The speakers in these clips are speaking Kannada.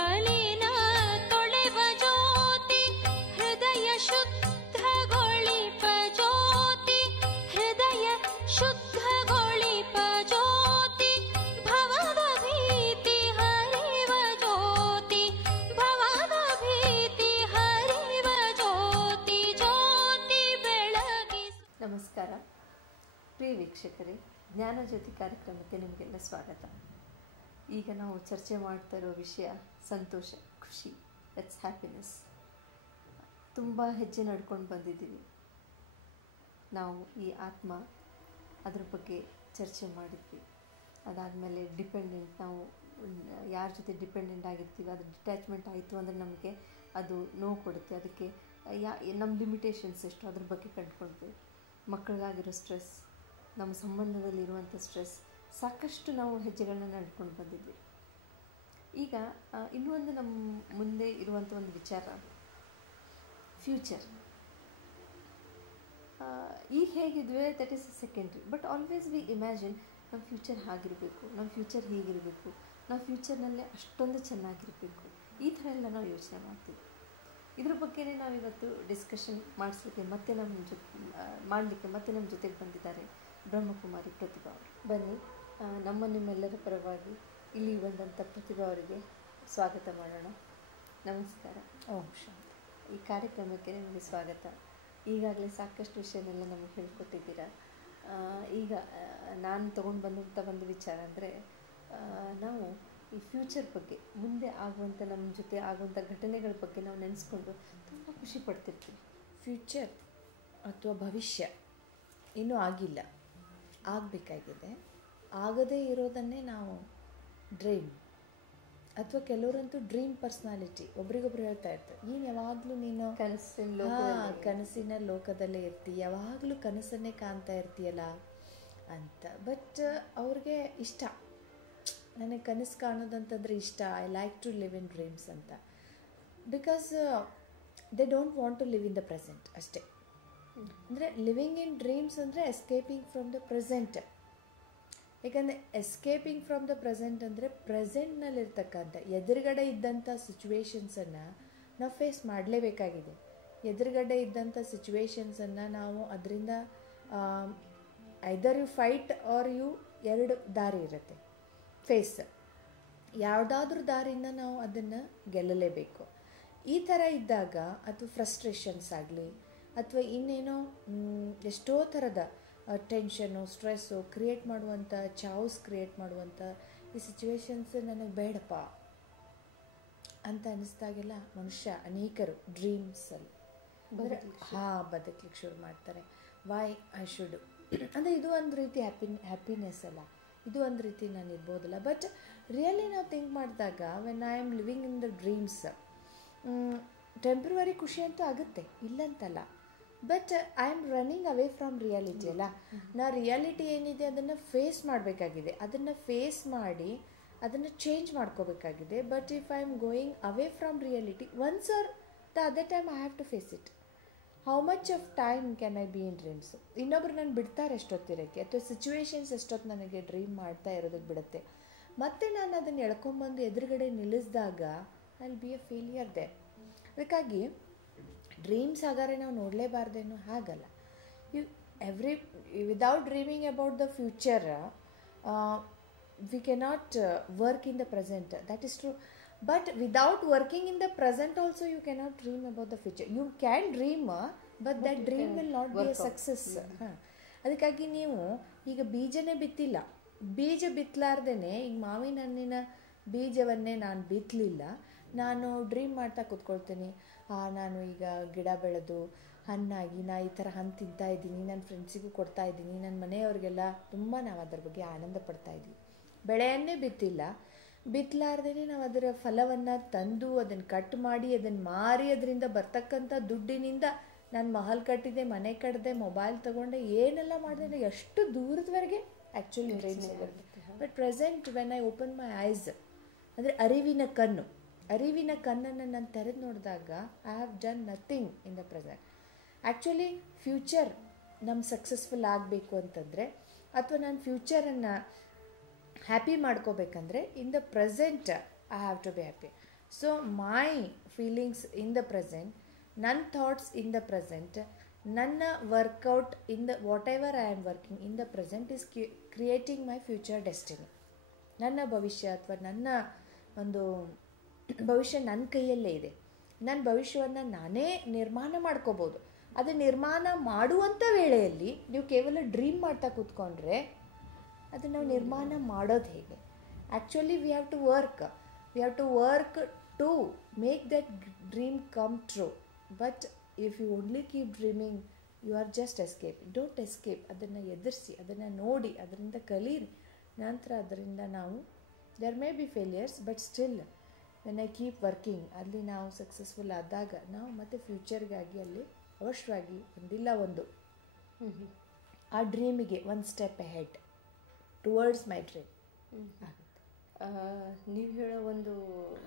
ಮಲಿನ ತೊಳೆವ ಜ್ಯೋತಿ ಹೃದಯ ಶುದ್ಧಗೊಳಿಪ ಜ್ಯೋತಿ ಹೃದಯ ಶುದ್ಧಗೊಳಿಪ ಜ್ಯೋತಿ ಭವದ ಭೀತಿ ಹರಿವ ಜ್ಯೋತಿ ಭವದ ಭೀತಿ ಹರಿವ ಜ್ಯೋತಿ ಜ್ಯೋತಿ ಬೆಳಗಿಸ. ನಮಸ್ಕಾರ ಪ್ರಿಯ ವೀಕ್ಷಕರೇ, ಜ್ಞಾನಜ್ಯೋತಿ ಕಾರ್ಯಕ್ರಮಕ್ಕೆ ನಿಮಗೆಲ್ಲ ಸ್ವಾಗತ. ಈಗ ನಾವು ಚರ್ಚೆ ಮಾಡ್ತಾ ಇರೋ ವಿಷಯ ಸಂತೋಷ, ಖುಷಿ, ಇಟ್ಸ್ ಹ್ಯಾಪಿನೆಸ್. ತುಂಬ ಹೆಜ್ಜೆ ನಡ್ಕೊಂಡು ಬಂದಿದ್ದೀವಿ ನಾವು. ಈ ಆತ್ಮ ಅದ್ರ ಬಗ್ಗೆ ಚರ್ಚೆ ಮಾಡಿದ್ವಿ. ಅದಾದಮೇಲೆ ಡಿಪೆಂಡೆಂಟ್, ನಾವು ಯಾರ ಜೊತೆ ಡಿಪೆಂಡೆಂಟ್ ಆಗಿರ್ತೀವಿ, ಅದು ಡಿಟ್ಯಾಚ್ಮೆಂಟ್ ಆಯಿತು ಅಂದರೆ ನಮಗೆ ಅದು ನೋವು ಕೊಡುತ್ತೆ. ಅದಕ್ಕೆ ನಮ್ಮ ಲಿಮಿಟೇಷನ್ಸ್ ಎಷ್ಟು ಅದ್ರ ಬಗ್ಗೆ ಕಂಡುಕೊಂಡ್ವಿ. ಮಕ್ಕಳಿಗಾಗಿರೋ ಸ್ಟ್ರೆಸ್, ನಮ್ಮ ಸಂಬಂಧದಲ್ಲಿರುವಂಥ ಸ್ಟ್ರೆಸ್, ಸಾಕಷ್ಟು ನಾವು ಹೆಜ್ಜೆಗಳನ್ನ ನಡ್ಕೊಂಡು ಬಂದಿದ್ವಿ. ಈಗ ಇನ್ನೂ ಒಂದು ನಮ್ಮ ಮುಂದೆ ಇರುವಂಥ ಒಂದು ವಿಚಾರ, ಫ್ಯೂಚರ್. ಈಗ ಹೇಗಿದ್ವಿ that is secondary, but always we imagine ನಮ್ಮ ಫ್ಯೂಚರ್ ಹಾಗಿರಬೇಕು, ನಮ್ಮ ಫ್ಯೂಚರ್ ಹೀಗಿರಬೇಕು, ನಾವು ಫ್ಯೂಚರ್ನಲ್ಲೇ ಅಷ್ಟೊಂದು ಚೆನ್ನಾಗಿರಬೇಕು, ಈ ಥರ ಎಲ್ಲ ನಾವು ಯೋಚನೆ ಮಾಡ್ತೀವಿ. ಇದ್ರ ಬಗ್ಗೆನೇ ನಾವಿವತ್ತು ಡಿಸ್ಕಷನ್ ಮಾಡಿಸ್ಲಿಕ್ಕೆ ಮತ್ತೆ ನಮ್ಮ ಜೊತೆಗೆ ಬಂದಿದ್ದಾರೆ ಬ್ರಹ್ಮಕುಮಾರಿ ಪ್ರತಿಭಾ ಅವರು. ಬನ್ನಿ, ನಿಮ್ಮೆಲ್ಲರ ಪರವಾಗಿ ಇಲ್ಲಿ ಬಂದಂಥ ಪ್ರತಿಭಾ ಅವರಿಗೆ ಸ್ವಾಗತ ಮಾಡೋಣ. ನಮಸ್ಕಾರ. ಓಂ ಶಾಂತಿ. ಈ ಕಾರ್ಯಕ್ರಮಕ್ಕೆ ನಿಮಗೆ ಸ್ವಾಗತ. ಈಗಾಗಲೇ ಸಾಕಷ್ಟು ವಿಷಯನೆಲ್ಲ ನಮಗೆ ಹೇಳ್ಕೊಟ್ಟಿದ್ದೀರಾ. ಈಗ ನಾನು ತೊಗೊಂಡು ಬಂದಂಥ ಒಂದು ವಿಚಾರ ಅಂದರೆ, ನಾವು ಈ ಫ್ಯೂಚರ್ ಬಗ್ಗೆ, ಮುಂದೆ ಆಗುವಂಥ ನಮ್ಮ ಜೊತೆ ಆಗುವಂಥ ಘಟನೆಗಳ ಬಗ್ಗೆ ನಾವು ನೆನೆಸ್ಕೊಂಡು ತುಂಬ ಖುಷಿ ಪಡ್ತಿರ್ತೀವಿ. ಫ್ಯೂಚರ್ ಅಥವಾ ಭವಿಷ್ಯ ಇನ್ನೂ ಆಗಿಲ್ಲ, ಆಗಬೇಕಾಗಿದೆ. ಆಗದೇ ಇರೋದನ್ನೇ ನಾವು ಡ್ರೀಮ್, ಅಥವಾ ಕೆಲವರಂತೂ ಡ್ರೀಮ್ ಪರ್ಸ್ನಾಲಿಟಿ, ಒಬ್ರಿಗೊಬ್ರು ಹೇಳ್ತಾ ಇರ್ತಾರೆ, ನೀನು ಯಾವಾಗಲೂ ನೀನು ಕನಸಿನ ಲೋಕದಲ್ಲೇ ಇರ್ತೀಯ, ಯಾವಾಗಲೂ ಕನಸನ್ನೇ ಕಾಣ್ತಾ ಇರ್ತೀಯಲ್ಲ ಅಂತ. ಬಟ್ ಅವ್ರಿಗೆ ಇಷ್ಟ, ನನಗೆ ಕನಸು ಕಾಣೋದಂತಂದರೆ ಇಷ್ಟ, I like to live in dreams ಅಂತ. Because they don't want to live in the present ಅಷ್ಟೇ. ಅಂದರೆ ಲಿವಿಂಗ್ ಇನ್ ಡ್ರೀಮ್ಸ್ ಅಂದರೆ ಎಸ್ಕೇಪಿಂಗ್ ಫ್ರಮ್ ದ ಪ್ರೆಸೆಂಟ್. ಯಾಕಂದರೆ ಎಸ್ಕೇಪಿಂಗ್ ಫ್ರಮ್ ದ ಪ್ರೆಸೆಂಟ್ ಅಂದರೆ ಪ್ರೆಸೆಂಟ್ನಲ್ಲಿರ್ತಕ್ಕಂಥ ಎದುರುಗಡೆ ಇದ್ದಂಥ ಸಿಚುವೇಶನ್ಸನ್ನು ನಾವು ಫೇಸ್ ಮಾಡಲೇಬೇಕಾಗಿದೆ. ಎದುರುಗಡೆ ಇದ್ದಂಥ ಸಿಚುವೇಶನ್ಸನ್ನು ನಾವು ಅದರಿಂದ either you fight or you, ಎರಡು ದಾರಿ ಇರುತ್ತೆ ಫೇಸ್. ಯಾವುದಾದ್ರೂ ದಾರಿಯಿಂದ ನಾವು ಅದನ್ನು ಗೆಲ್ಲಲೇಬೇಕು. ಈ ಥರ ಇದ್ದಾಗ ಅಥವಾ ಫ್ರಸ್ಟ್ರೇಷನ್ಸ್ ಆಗಲಿ ಅಥವಾ ಇನ್ನೇನೋ ಎಷ್ಟೋ ಥರದ ಟೆನ್ಷನ್ನು, ಸ್ಟ್ರೆಸ್ಸು ಕ್ರಿಯೇಟ್ ಮಾಡುವಂಥ, ಚಾವ್ಸ್ ಕ್ರಿಯೇಟ್ ಮಾಡುವಂಥ ಈ ಸಿಚುವೇಶನ್ಸ್ ನನಗೆ ಬೇಡಪ್ಪ ಅಂತ ಅನ್ನಿಸ್ದಾಗೆಲ್ಲ ಮನುಷ್ಯ ಅನೇಕರು ಡ್ರೀಮ್ಸಲ್ಲಿ ಬದುಕಲಿಕ್ಕೆ ಶುರು ಮಾಡ್ತಾರೆ. ವೈ ಐ ಶುಡ್ ಅಂದರೆ ಇದು ಒಂದು ರೀತಿ ಹ್ಯಾಪಿನೆಸ್ ಅಲ್ಲ, ಇದು ಒಂದು ರೀತಿ ನಾನು ಇರ್ಬೋದಲ್ಲ. ಬಟ್ ರಿಯಲಿ ನಾವು ಥಿಂಕ್ ಮಾಡಿದಾಗ, when I am living in the dreams, temporary ಖುಷಿ ಅಂತೂ ಆಗುತ್ತೆ, ಇಲ್ಲಂತಲ್ಲ. But I am running away from reality ಅಲ್ಲ. ನಾ ರಿಯಾಲಿಟಿ ಏನಿದೆ ಅದನ್ನು ಫೇಸ್ ಮಾಡಬೇಕಾಗಿದೆ, ಅದನ್ನು ಫೇಸ್ ಮಾಡಿ ಅದನ್ನು ಚೇಂಜ್ ಮಾಡ್ಕೋಬೇಕಾಗಿದೆ. But if I am going away from reality, once or the other time I have to face it. How much of time can I be in dreams? ಇನ್ನೊಬ್ರು ನಾನು ಬಿಡ್ತಾರೆ ಎಷ್ಟೊತ್ತಿರೋಕ್ಕೆ, ಅಥವಾ ಸಿಚುವೇಶನ್ಸ್ ಎಷ್ಟೊತ್ತು ನನಗೆ ಡ್ರೀಮ್ ಮಾಡ್ತಾ ಇರೋದಕ್ಕೆ ಬಿಡುತ್ತೆ. ಮತ್ತು ನಾನು ಅದನ್ನು ಎಳ್ಕೊಂಬಂದು ಎದುರುಗಡೆ ನಿಲ್ಲಿಸಿದಾಗ I will be a failure ದೇ. ಅದಕ್ಕಾಗಿ ಡ್ರೀಮ್ಸ್ ಹಾಗಾದ್ರೆ ನಾವು ನೋಡಲೇಬಾರ್ದೇನೋ, ಹಾಗಲ್ಲ. Without dreaming about the future we cannot work in the present, that is true. But without working in the present also you cannot dream about the future. You can dream, but that dream will not be a success. ಅದಕ್ಕಾಗಿ ನೀವು ಈಗ ಬೀಜನೇ ಬಿತ್ತಿಲ್ಲ, ಬೀಜ ಬಿತ್ತಲಾರ್ದೇ ಈಗ ಮಾವಿನ ಹಣ್ಣಿನ ಬೀಜವನ್ನೇ ನಾನು ಬಿತ್ತಲಿಲ್ಲ, ನಾನು ಡ್ರೀಮ್ ಮಾಡ್ತಾ ಕೂತ್ಕೊಳ್ತೀನಿ, ನಾನು ಈಗ ಗಿಡ ಬೆಳೆದು ಹಣ್ಣಾಗಿ ನಾ ಈ ಥರ ಹಣ್ಣು ತಿಂತಾಯಿದ್ದೀನಿ, ನನ್ನ ಫ್ರೆಂಡ್ಸಿಗೂ ಕೊಡ್ತಾಯಿದ್ದೀನಿ, ನನ್ನ ಮನೆಯವ್ರಿಗೆಲ್ಲ ತುಂಬ ನಾವು ಅದ್ರ ಬಗ್ಗೆ ಆನಂದ ಪಡ್ತಾಯಿದ್ವಿ. ಬೆಳೆಯನ್ನೇ ಬಿತ್ತಲಾರ್ದೇ ನಾವು ಅದರ ಫಲವನ್ನು ತಂದು ಅದನ್ನು ಕಟ್ ಮಾಡಿ ಅದನ್ನು ಮಾರಿ ಅದರಿಂದ ಬರ್ತಕ್ಕಂಥ ದುಡ್ಡಿನಿಂದ ನಾನು ಮಹಲ್ ಕಟ್ಟಿದೆ, ಮನೆ ಕಟ್ಟಿದೆ, ಮೊಬೈಲ್ ತೊಗೊಂಡೆ, ಏನೆಲ್ಲ ಮಾಡಿದೆ, ಎಷ್ಟು ದೂರದವರೆಗೆ ಆ್ಯಕ್ಚುಲಿ ಡ್ರೀಮ್ಸ್ ಇರುತ್ತೆ. But present when I open my eyes ಅಂದರೆ ಅರಿವಿನ ಕಣ್ಣನ್ನು ನಾನು ತೆರೆದು ನೋಡಿದಾಗ I have done nothing in the present. Actually future ನಮ್ಮ ಸಕ್ಸಸ್ಫುಲ್ ಆಗಬೇಕು ಅಂತಂದರೆ, ಅಥವಾ ನಾನು ಫ್ಯೂಚರನ್ನು ಹ್ಯಾಪಿ ಮಾಡ್ಕೋಬೇಕಂದ್ರೆ in the present I have to be happy. So my feelings in the present, ನನ್ನ ಥಾಟ್ಸ್ ಇನ್ ದ ಪ್ರೆಸೆಂಟ್, ನನ್ನ workout in the whatever I am working in the present is creating my future destiny. ನನ್ನ ಭವಿಷ್ಯ ಅಥವಾ ನನ್ನ ಒಂದು ಭವಿಷ್ಯ ನನ್ನ ಕೈಯಲ್ಲೇ ಇದೆ. ನನ್ನ ಭವಿಷ್ಯವನ್ನು ನಾನೇ ನಿರ್ಮಾಣ ಮಾಡ್ಕೋಬೋದು. ಅದು ನಿರ್ಮಾಣ ಮಾಡುವಂಥ ವೇಳೆಯಲ್ಲಿ ನೀವು ಕೇವಲ ಡ್ರೀಮ್ ಮಾಡ್ತಾ ಕೂತ್ಕೊಂಡ್ರೆ ಅದು ನಾವು ನಿರ್ಮಾಣ ಮಾಡೋದು ಹೇಗೆ? Actually we have to work to make that dream come true. But if you only keep dreaming you are just escape. Don't escape. ಅದನ್ನು ಎದುರಿಸಿ, ಅದನ್ನು ನೋಡಿ, ಅದರಿಂದ ಕಲೀರಿ. ನಂತರ ಅದರಿಂದ ನಾವು there may be failures, but still when I keep working ಅಲ್ಲಿ ನಾವು ಸಕ್ಸಸ್ಫುಲ್ ಆದಾಗ ನಾವು ಮತ್ತೆ ಫ್ಯೂಚರ್ಗಾಗಿ ಅಲ್ಲಿ ಅವಶ್ಯವಾಗಿ ಒಂದಿಲ್ಲ ಒಂದು ಆ ಡ್ರೀಮಿಗೆ ಒಂದು step ahead towards my dream ಆಗುತ್ತೆ. ನೀವು ಹೇಳೋ ಒಂದು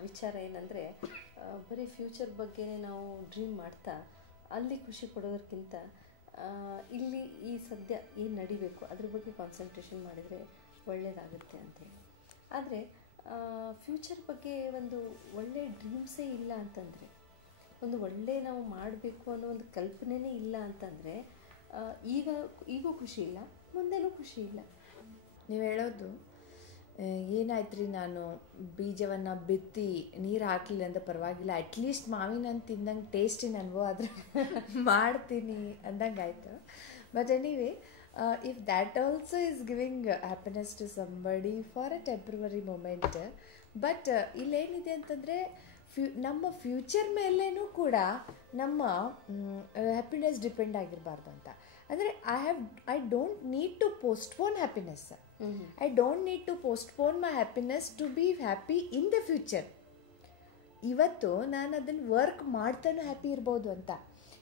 ವಿಚಾರ ಏನಂದರೆ, ಬರೀ ಫ್ಯೂಚರ್ ಬಗ್ಗೆನೇ ನಾವು ಡ್ರೀಮ್ ಮಾಡ್ತಾ ಅಲ್ಲಿ ಖುಷಿ ಪಡೋದಕ್ಕಿಂತ ಇಲ್ಲಿ ಈ ಸದ್ಯ ಏನು ನಡಿಬೇಕು ಅದ್ರ ಬಗ್ಗೆ ಕಾನ್ಸಂಟ್ರೇಷನ್ ಮಾಡಿದರೆ ಒಳ್ಳೆಯದಾಗುತ್ತೆ ಅಂತೇಳಿ. ಆದರೆ ಫ್ಯೂಚರ್ ಬಗ್ಗೆ ಒಂದು ಒಳ್ಳೆಯ ಡ್ರೀಮ್ಸೇ ಇಲ್ಲ ಅಂತಂದರೆ, ಒಂದು ಒಳ್ಳೆ ನಾವು ಮಾಡಬೇಕು ಅನ್ನೋ ಒಂದು ಕಲ್ಪನೆನೇ ಇಲ್ಲ ಅಂತಂದರೆ ಈಗೂ ಖುಷಿ ಇಲ್ಲ, ಮುಂದೆನೂ ಖುಷಿ ಇಲ್ಲ. ನೀವು ಹೇಳೋದು ಏನಾಯ್ತು ರೀ, ನಾನು ಬೀಜವನ್ನು ಬಿತ್ತಿ ನೀರು ಹಾಕಲಿಲ್ಲ ಅಂತ ಪರವಾಗಿಲ್ಲ, ಅಟ್ಲೀಸ್ಟ್ ಮಾವಿನ ಹಣ್ಣು ತಿಂದಂಗೆ ಟೇಸ್ಟಿನ ಅನುಭವ ಆದರೆ ಮಾಡ್ತೀನಿ ಅಂದಂಗೆ ಆಯಿತು. But anyway, if that also is giving happiness to somebody for a temporary moment, but ಇಲ್ಲೇನಿದೆ ಅಂತಂದರೆ ನಮ್ಮ ಫ್ಯೂಚರ್ ಮೇಲೇನೂ ಕೂಡ ನಮ್ಮ ಹ್ಯಾಪಿನೆಸ್ ಡಿಪೆಂಡ್ ಆಗಿರಬಾರ್ದು ಅಂತ. ಅಂದರೆ I don't need to postpone happiness. I don't need to postpone my happiness to be happy in the future. ಇವತ್ತು ನಾನು ಅದನ್ನು ವರ್ಕ್ ಮಾಡ್ತಾನೂ ಹ್ಯಾಪಿ ಇರ್ಬೋದು ಅಂತ.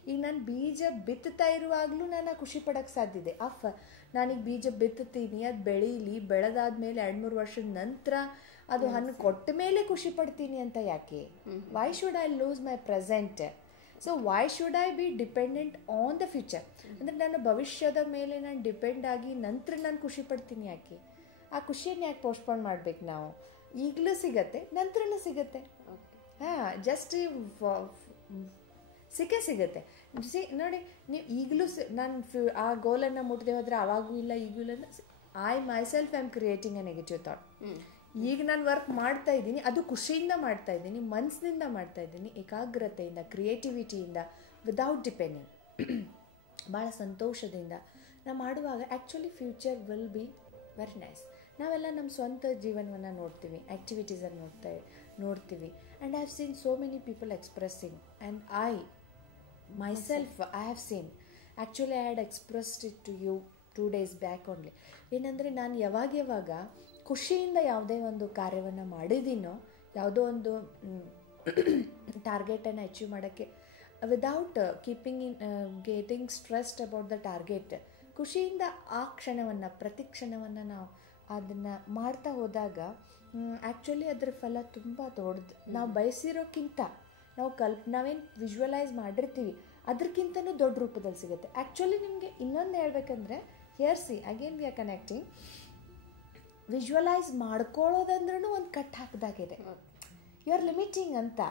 ಈಗ ನಾನು ಬೀಜ ಬಿತ್ತುತ್ತಾ ಇರುವಾಗಲೂ ನಾನು ಖುಷಿ ಪಡೋಕ್ಕೆ ಸಾಧ್ಯ ಇದೆ. ನಾನೀಗ ಬೀಜ ಬಿತ್ತುತ್ತೀನಿ, ಅದು ಬೆಳೀಲಿ, ಬೆಳೆದಾದ್ಮೇಲೆ 2-3 ವರ್ಷದ ನಂತರ ಅದು ಹಣ್ಣು ಕೊಟ್ಟ ಮೇಲೆ ಖುಷಿ ಪಡ್ತೀನಿ ಅಂತ ಯಾಕೆ? Why should I loose my present? So why should I B dependent on the future? ಅಂದರೆ ನನ್ನ ಭವಿಷ್ಯದ ಮೇಲೆ ನಾನು ಡಿಪೆಂಡ್ ಆಗಿ ನಂತರ ನಾನು ಖುಷಿ ಪಡ್ತೀನಿ ಯಾಕೆ? ಆ ಖುಷಿಯನ್ನು ಯಾಕೆ ಪೋಸ್ಟ್ಪೋನ್ ಮಾಡಬೇಕು ನಾವು? ಈಗಲೂ ಸಿಗತ್ತೆ, ನಂತರನೂ ಸಿಗತ್ತೆ. ಜಸ್ಟ್ ಸಿಗತ್ತೆ. ನೋಡಿ, ನೀವು ಈಗಲೂ ನಾನು ಆ ಗೋಲನ್ನು ಮುಟ್ಟದೆ ಹೋದರೆ ಅವಾಗೂ ಇಲ್ಲ, ಈಗೂ ಇಲ್ಲ. I myself I am creating a negative thought. ಈಗ ನಾನು ವರ್ಕ್ ಮಾಡ್ತಾ ಇದ್ದೀನಿ, ಅದು ಖುಷಿಯಿಂದ ಮಾಡ್ತಾ ಇದ್ದೀನಿ, ಮನಸ್ಸಿನಿಂದ ಮಾಡ್ತಾ ಇದ್ದೀನಿ, ಏಕಾಗ್ರತೆಯಿಂದ, ಕ್ರಿಯೇಟಿವಿಟಿಯಿಂದ, ವಿದೌಟ್ ಡಿಪೆಂಡಿಂಗ್, ಭಾಳ ಸಂತೋಷದಿಂದ ನಾವು ಮಾಡುವಾಗ actually future will be very nice. ನಾವೆಲ್ಲ ನಮ್ಮ ಸ್ವಂತ ಜೀವನವನ್ನು ನೋಡ್ತೀವಿ, ಆ್ಯಕ್ಟಿವಿಟೀಸನ್ನು ನೋಡ್ತೀವಿ. And I have seen so many people expressing, and myself I have seen. Actually I had expressed it to you 2 days back only. ಏನಂದರೆ ನಾನು ಯಾವಾಗ ಖುಷಿಯಿಂದ ಯಾವುದೇ ಒಂದು ಕಾರ್ಯವನ್ನು ಮಾಡಿದ್ದೀನೋ, ಯಾವುದೋ ಒಂದು ಟಾರ್ಗೆಟನ್ನು ಅಚೀವ್ ಮಾಡೋಕ್ಕೆ without keeping getting stressed about the target, ಖುಷಿಯಿಂದ ಆ ಕ್ಷಣವನ್ನು, ಪ್ರತಿ ಕ್ಷಣವನ್ನು ನಾವು ಅದನ್ನು ಮಾಡ್ತಾ ಹೋದಾಗ ಆ್ಯಕ್ಚುಲಿ ಅದರ ಫಲ ತುಂಬ ದೊಡ್ಡದು. ನಾವು ಬಯಸಿರೋಕ್ಕಿಂತ ನಾವೇನು ವಿಜುವಲೈಸ್ ಮಾಡಿರ್ತೀವಿ ಅದಕ್ಕಿಂತನೂ ದೊಡ್ಡ ರೂಪದಲ್ಲಿ ಸಿಗುತ್ತೆ. ಆ್ಯಕ್ಚುಲಿ ನಿಮಗೆ ಇನ್ನೊಂದು ಹೇಳ್ಬೇಕಂದ್ರೆ, see again we are connecting, visualize ಮಾಡ್ಕೊಳ್ಳೋದಂದ್ರೂ ಒಂದು ಕಟ್ ಹಾಕಿದಾಗಿದೆ. ಯು ಆರ್ ಲಿಮಿಟಿಂಗ್ ಅಂತ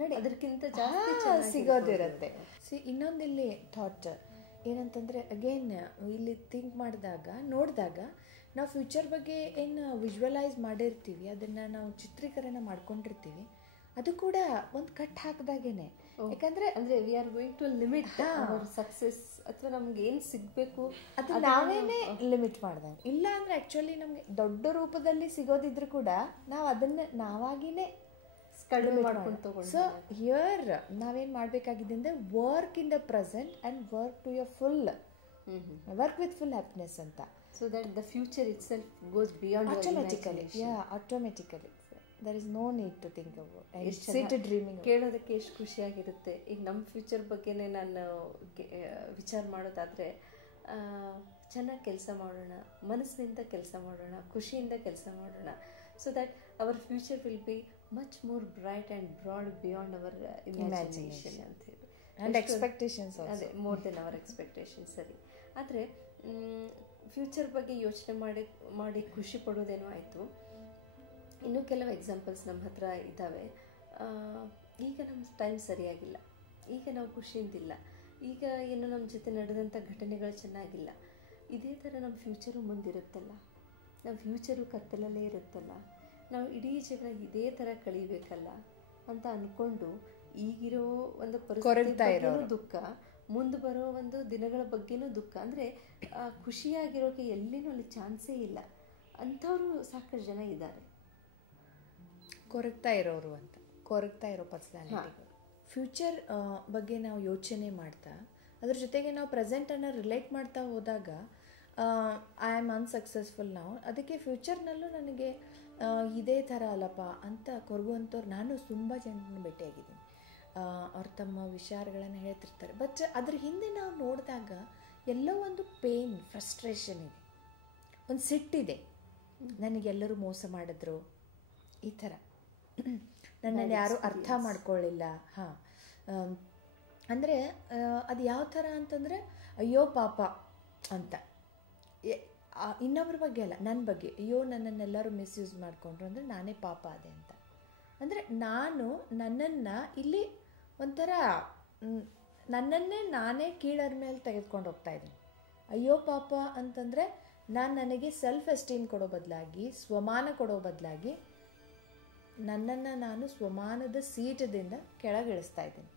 ನೋಡಿ, ಅದಕ್ಕಿಂತ ಜಾಸ್ತಿ ಸಿಗೋದಿರುತ್ತೆ. ಇನ್ನೊಂದು ಇಲ್ಲಿ ಥಾಟ್ ಏನಂತಂದರೆ, ಅಗೇನ್ ಇಲ್ಲಿ ಥಿಂಕ್ ನೋಡಿದಾಗ ನಾವು ಫ್ಯೂಚರ್ ಬಗ್ಗೆ ಏನು ವಿಜುವಲೈಸ್ ಮಾಡಿರ್ತೀವಿ, ಅದನ್ನು ನಾವು ಚಿತ್ರೀಕರಣ ಮಾಡ್ಕೊಂಡಿರ್ತೀವಿ, ಅದು ಕೂಡ ಒಂದು ಕಟ್ ಹಾಕಿದಾಗೇನೆ. ಯಾಕಂದರೆ ಅಂದರೆ we are going to limit our success, ಅಥವಾ ನಮ್ಗೆ ಏನು ಸಿಗಬೇಕು ಅದು ನಾವೇನೇ ಲಿಮಿಟ್ ಮಾಡ್ದಂಗೆ. ಇಲ್ಲ ಅಂದರೆ ಆ್ಯಕ್ಚುಲಿ ನಮಗೆ ದೊಡ್ಡ ರೂಪದಲ್ಲಿ ಸಿಗೋದಿದ್ರು ಕೂಡ ನಾವು ಅದನ್ನು ನಾವಾಗಿನೇ ಕಡಿಮೆ ಮಾಡ್ಕೊಂಡು ತಗೊಂಡು. ಸೊ ಹಿಯರ್ ನಾವೇನು ಮಾಡಬೇಕಾಗಿದೆ ಅಂದರೆ work in the present and work to your full, work with full happiness ಅಂತ. So that the future itself goes beyond automatically. Automatically there is no need to think about and sit dreaming. ಕೇಳೋದಕ್ಕೆ ಎಷ್ಟು ಖುಷಿಯಾಗಿರುತ್ತೆ. ಈಗ ನಮ್ಮ ಫ್ಯೂಚರ್ ಬಗ್ಗೆನೇ ನಾನು ವಿಚಾರ ಮಾಡೋದಾದರೆ, ಚೆನ್ನಾಗಿ ಕೆಲಸ ಮಾಡೋಣ, ಮನಸ್ಸಿನಿಂದ ಕೆಲಸ ಮಾಡೋಣ, ಖುಷಿಯಿಂದ ಕೆಲಸ ಮಾಡೋಣ. So that our future will be much more bright and broad beyond our imagination ಅಂತ ಹೇಳಿ. ಆ್ಯಂಡ್ ಎಕ್ಸ್ಪೆಕ್ಟೇಷನ್ಸ್ ಅದೇ ಮೋರ್ ದೆನ್ ಅವರ್ ಎಕ್ಸ್ಪೆಕ್ಟೇಷನ್ಸ್. ಸರಿ, ಆದರೆ ಫ್ಯೂಚರ್ ಬಗ್ಗೆ ಯೋಚನೆ ಮಾಡಿ ಖುಷಿ ಪಡೋದೇನೋ ಆಯಿತು. ಇನ್ನೂ ಕೆಲವು ಎಕ್ಸಾಂಪಲ್ಸ್ ನಮ್ಮ ಹತ್ರ ಇದ್ದಾವೆ. ಈಗ ನಮ್ಮ ಟೈಮ್ ಸರಿಯಾಗಿಲ್ಲ, ಈಗ ನಾವು ಖುಷಿಯಿಂದಿಲ್ಲ, ಈಗ ಏನು ನಮ್ಮ ಜೊತೆ ನಡೆದಂಥ ಘಟನೆಗಳು ಚೆನ್ನಾಗಿಲ್ಲ, ಇದೇ ಥರ ನಮ್ಮ ಫ್ಯೂಚರು ಮುಂದಿರುತ್ತಲ್ಲ, ನಮ್ಮ ಫ್ಯೂಚರು ಕತ್ತಲಲ್ಲೇ ಇರುತ್ತಲ್ಲ, ನಾವು ಇಡೀ ಜೀವನ ಇದೇ ಥರ ಕಳೀಬೇಕಲ್ಲ ಅಂತ ಅಂದ್ಕೊಂಡು ಈಗಿರೋ ಒಂದು ಪರಿಸ್ಥಿತಿ ದುಃಖ, ಮುಂದೆ ಬರೋ ಒಂದು ದಿನಗಳ ಬಗ್ಗೆನೂ ದುಃಖ, ಅಂದರೆ ಖುಷಿಯಾಗಿರೋಕೆ ಎಲ್ಲಿನೂ ಅಲ್ಲಿ ಚಾನ್ಸೇ ಇಲ್ಲ ಅಂಥವ್ರು ಸಾಕಷ್ಟು ಜನ ಇದ್ದಾರೆ. ಕೊರಗ್ತಾ ಇರೋರು ಅಂತ, ಕೊರಗ್ತಾ ಇರೋ ಪರ್ಸನಾಲಿಟಿಗಳು. ಫ್ಯೂಚರ್ ಬಗ್ಗೆ ನಾವು ಯೋಚನೆ ಮಾಡ್ತಾ ಅದ್ರ ಜೊತೆಗೆ ನಾವು ಪ್ರೆಸೆಂಟನ್ನು ರಿಲೇಟ್ ಮಾಡ್ತಾ ಹೋದಾಗ ಐ ಆಮ್ ಅನ್ಸಕ್ಸಸ್ಫುಲ್ ನಾವು, ಅದಕ್ಕೆ ಫ್ಯೂಚರ್ನಲ್ಲೂ ನನಗೆ ಇದೇ ಥರ ಅಲ್ಲಪ್ಪ ಅಂತ ಕೊರಗುವಂಥವ್ರು ನಾನು ತುಂಬ ಜನರನ್ನು ಭೇಟಿಯಾಗಿದ್ದೀನಿ. ಅವ್ರು ತಮ್ಮ ವಿಚಾರಗಳನ್ನು ಹೇಳ್ತಿರ್ತಾರೆ. ಬಟ್ ಅದ್ರ ಹಿಂದೆ ನಾವು ನೋಡಿದಾಗ ಎಲ್ಲೋ ಒಂದು ಪೇನ್, ಫ್ರಸ್ಟ್ರೇಷನ್ ಇದೆ, ಒಂದು ಸಿಟ್ಟಿದೆ, ನನಗೆಲ್ಲರೂ ಮೋಸ ಮಾಡಿದ್ರು, ಈ ಥರ ನನ್ನನ್ನು ಯಾರೂ ಅರ್ಥ ಮಾಡ್ಕೊಳ್ಳಿಲ್ಲ. ಹಾಂ, ಅಂದರೆ ಅದು ಯಾವ ಥರ ಅಂತಂದರೆ ಅಯ್ಯೋ ಪಾಪ ಅಂತ, ಇನ್ನೊಬ್ಬರ ಬಗ್ಗೆ ಅಲ್ಲ, ನನ್ನ ಬಗ್ಗೆ, ಅಯ್ಯೋ ನನ್ನನ್ನೆಲ್ಲರೂ ಮಿಸ್ಯೂಸ್ ಮಾಡಿಕೊಂಡ್ರು ಅಂದರೆ ನಾನೇ ಪಾಪ ಅದೇ ಅಂತ. ಅಂದರೆ ನಾನು ನನ್ನನ್ನು ಇಲ್ಲಿ ಒಂಥರ ನನ್ನನ್ನೇ ನಾನೇ ಕೀಳರ ಮೇಲೆ ತೆಗೆದುಕೊಂಡು ಹೋಗ್ತಾ ಇದ್ದೀನಿ. ಅಯ್ಯೋ ಪಾಪ ಅಂತಂದರೆ ನಾನು ನನಗೆ ಸೆಲ್ಫ್ ಎಸ್ಟೀಮ್ ಕೊಡೋ ಬದಲಾಗಿ, ಸ್ವಮಾನ ಕೊಡೋ ಬದಲಾಗಿ ನನ್ನನ್ನು ನಾನು ಸ್ವಮಾನದ ಸೀಟದಿಂದ ಕೆಳಗಿಳಿಸ್ತಾ ಇದ್ದೀನಿ.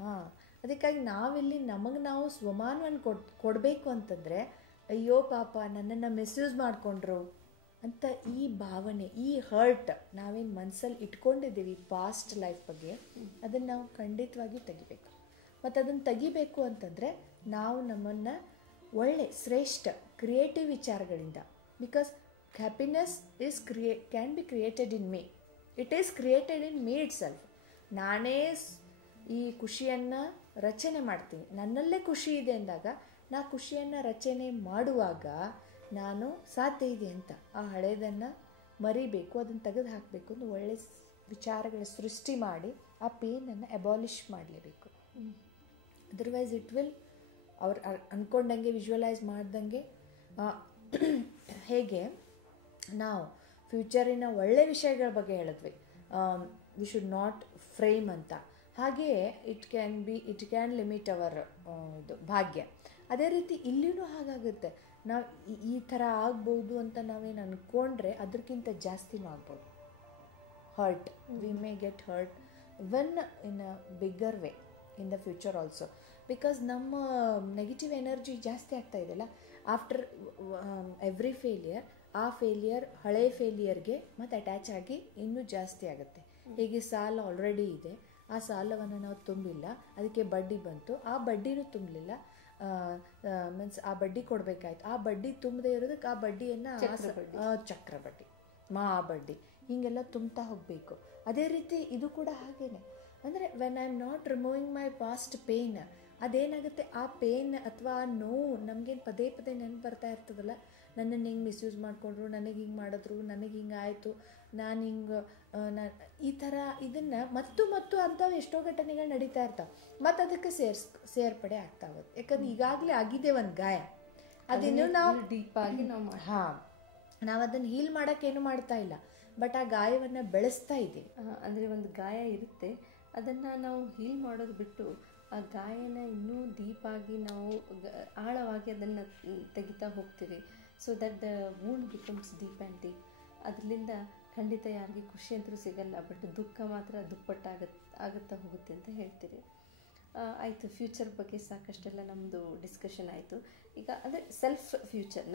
ಹಾಂ, ಅದಕ್ಕಾಗಿ ನಾವಿಲ್ಲಿ ನಮಗೆ ನಾವು ಸ್ವಮಾನವನ್ನು ಕೊಡಬೇಕು ಅಂತಂದರೆ ಅಯ್ಯೋ ಪಾಪ ನನ್ನನ್ನು ಮಿಸ್ಯೂಸ್ ಮಾಡಿಕೊಂಡ್ರು ಅಂತ ಈ ಭಾವನೆ, ಈ ಹರ್ಟ್ ನಾವೇನು ಮನಸ್ಸಲ್ಲಿ ಇಟ್ಕೊಂಡಿದ್ದೀವಿ ಪಾಸ್ಟ್ ಲೈಫ್ ಬಗ್ಗೆ, ಅದನ್ನು ನಾವು ಖಂಡಿತವಾಗಿ ತೆಗಿಬೇಕು. ಮತ್ತು ಅದನ್ನು ತೆಗಿಬೇಕು ಅಂತಂದರೆ ನಾವು ನಮ್ಮನ್ನು ಒಳ್ಳೆ ಶ್ರೇಷ್ಠ ಕ್ರಿಯೇಟಿವ್ ವಿಚಾರಗಳಿಂದ, because happiness is can be created in me, it is created in me itself. ನಾನೇ ಈ ಖುಷಿಯನ್ನು ರಚನೆ ಮಾಡ್ತೀನಿ, ನನ್ನಲ್ಲೇ ಖುಷಿ ಇದೆ ಅಂದಾಗ ನಾ ಖುಷಿಯನ್ನು ರಚನೆ ಮಾಡುವಾಗ ನಾನು ಸಾಧ್ಯ ಇದೆ ಅಂತ ಆ ಹಳೇದನ್ನು ಮರಿಬೇಕು, ಅದನ್ನು ತೆಗೆದು ಹಾಕಬೇಕು, ಒಂದು ಒಳ್ಳೆ ವಿಚಾರಗಳ ಸೃಷ್ಟಿ ಮಾಡಿ ಆ ಪೇನನ್ನು ಅಬಾಲಿಷ್ ಮಾಡಲೇಬೇಕು. ಅದರ್ವೈಸ್ ಇಟ್ ವಿಲ್ ಅವ್ರು ಅಂದ್ಕೊಂಡಂಗೆ ವಿಜುವಲೈಸ್ ಮಾಡ್ದಂಗೆ ಹೇಗೆ ನಾವು ಫ್ಯೂಚರಿನ ಒಳ್ಳೆ ವಿಷಯಗಳ ಬಗ್ಗೆ ಹೇಳಿದ್ವಿ, ವಿ ಶುಡ್ ನಾಟ್ ಫ್ರೇಮ್ ಅಂತ, ಹಾಗೆಯೇ ಇಟ್ ಕ್ಯಾನ್ ಲಿಮಿಟ್ ಅವರ್ ಇದು ಭಾಗ್ಯ. ಅದೇ ರೀತಿ ಇಲ್ಲಿಯೂ ಹಾಗಾಗುತ್ತೆ, ನಾವು ಈ ಥರ ಆಗ್ಬೋದು ಅಂತ ನಾವೇನು ಅಂದ್ಕೊಂಡ್ರೆ ಅದಕ್ಕಿಂತ ಜಾಸ್ತಿನೂ ಆಗ್ಬೋದು. Hurt, we may get hurt when in a bigger way in the future also, because ನಮ್ಮ ನೆಗೆಟಿವ್ ಎನರ್ಜಿ ಜಾಸ್ತಿ ಆಗ್ತಾ ಇದೆಯಲ್ಲ. ಆಫ್ಟರ್ ಎವ್ರಿ ಫೇಲಿಯರ್, ಆ ಫೇಲಿಯರ್ ಹಳೆ ಫೇಲಿಯರ್ಗೆ ಮತ್ತು ಅಟ್ಯಾಚ್ ಆಗಿ ಇನ್ನೂ ಜಾಸ್ತಿ ಆಗುತ್ತೆ. ಹೀಗೆ ಸಾಲ ಆಲ್ರೆಡಿ ಇದೆ, ಆ ಸಾಲವನ್ನು ನಾವು ತುಂಬಿಲ್ಲ, ಅದಕ್ಕೆ ಬಡ್ಡಿ ಬಂತು, ಆ ಬಡ್ಡಿನೂ ತುಂಬಲಿಲ್ಲ, ಮೀನ್ಸ್ ಆ ಬಡ್ಡಿ ಕೊಡಬೇಕಾಯ್ತು, ಆ ಬಡ್ಡಿ ತುಂಬದೇ ಇರೋದಕ್ಕೆ ಆ ಬಡ್ಡಿಯನ್ನು ಚಕ್ರ ಬಡ್ಡಿ, ಮಾ ಬಡ್ಡಿ, ಹೀಗೆಲ್ಲ ತುಂಬ್ತಾ ಹೋಗಬೇಕು. ಅದೇ ರೀತಿ ಇದು ಕೂಡ ಹಾಗೇನೆ. ಅಂದರೆ when I am not removing my past pain, ಅದೇನಾಗುತ್ತೆ, ಆ ಪೇನ್ ಅಥವಾ ಆ ನೋವು ನಮಗೇನು ಪದೇ ಪದೇ ನೆನಪು ಬರ್ತಾ ಇರ್ತದಲ್ಲ, ನನ್ನನ್ನು ಹಿಂಗೆ ಮಿಸ್ಯೂಸ್ ಮಾಡಿಕೊಂಡ್ರು, ನನಗೆ ಹಿಂಗೆ ಮಾಡಿದ್ರು, ನನಗೆ ಹಿಂಗೆ ಆಯಿತು, ನಾನು ಹಿಂಗೆ ಈ ಥರ ಇದನ್ನು ಮತ್ತು ಅಂಥವು ಎಷ್ಟೋ ಘಟನೆಗಳು ನಡೀತಾ ಇರ್ತಾವೆ. ಮತ್ತು ಅದಕ್ಕೆ ಸೇರ್ಪಡೆ ಆಗ್ತಾ ಹೋಗುತ್ತೆ. ಯಾಕಂದ್ರೆ ಈಗಾಗಲೇ ಆಗಿದೆ ಒಂದು ಗಾಯ, ಅದಿನ್ನೂ ನಾವು ಡೀಪಾಗಿ ನಾವು ಅದನ್ನು ಹೀಲ್ ಮಾಡೋಕ್ಕೇನು ಮಾಡ್ತಾ ಇಲ್ಲ, ಬಟ್ ಆ ಗಾಯವನ್ನು ಬೆಳೆಸ್ತಾ ಇದ್ದೀವಿ. ಅಂದರೆ ಒಂದು ಗಾಯ ಇರುತ್ತೆ, ಅದನ್ನು ನಾವು ಹೀಲ್ ಮಾಡೋದು ಬಿಟ್ಟು ಆ ಗಾಯನ ಇನ್ನೂ ಡೀಪಾಗಿ ನಾವು ಆಳವಾಗಿ ಅದನ್ನು ತೆಗಿತಾ ಹೋಗ್ತೀವಿ. So that the wound becomes deep and deep. ಅದರಿಂದ ಖಂಡಿತ ಯಾರಿಗೆ ಖುಷಿ ಅಂತೂ ಸಿಗಲ್ಲ, ಬಟ್ ದುಃಖ ಮಾತ್ರ ಆಗುತ್ತಾ ಹೋಗುತ್ತೆ ಅಂತ ಹೇಳ್ತೀರಿ. ಆಯಿತು, ಫ್ಯೂಚರ್ ಬಗ್ಗೆ ಸಾಕಷ್ಟೆಲ್ಲ ನಮ್ಮದು ಡಿಸ್ಕಷನ್ ಆಯಿತು. ಈಗ ಅಂದರೆ ಸೆಲ್ಫ್ ಫ್ಯೂಚರ್,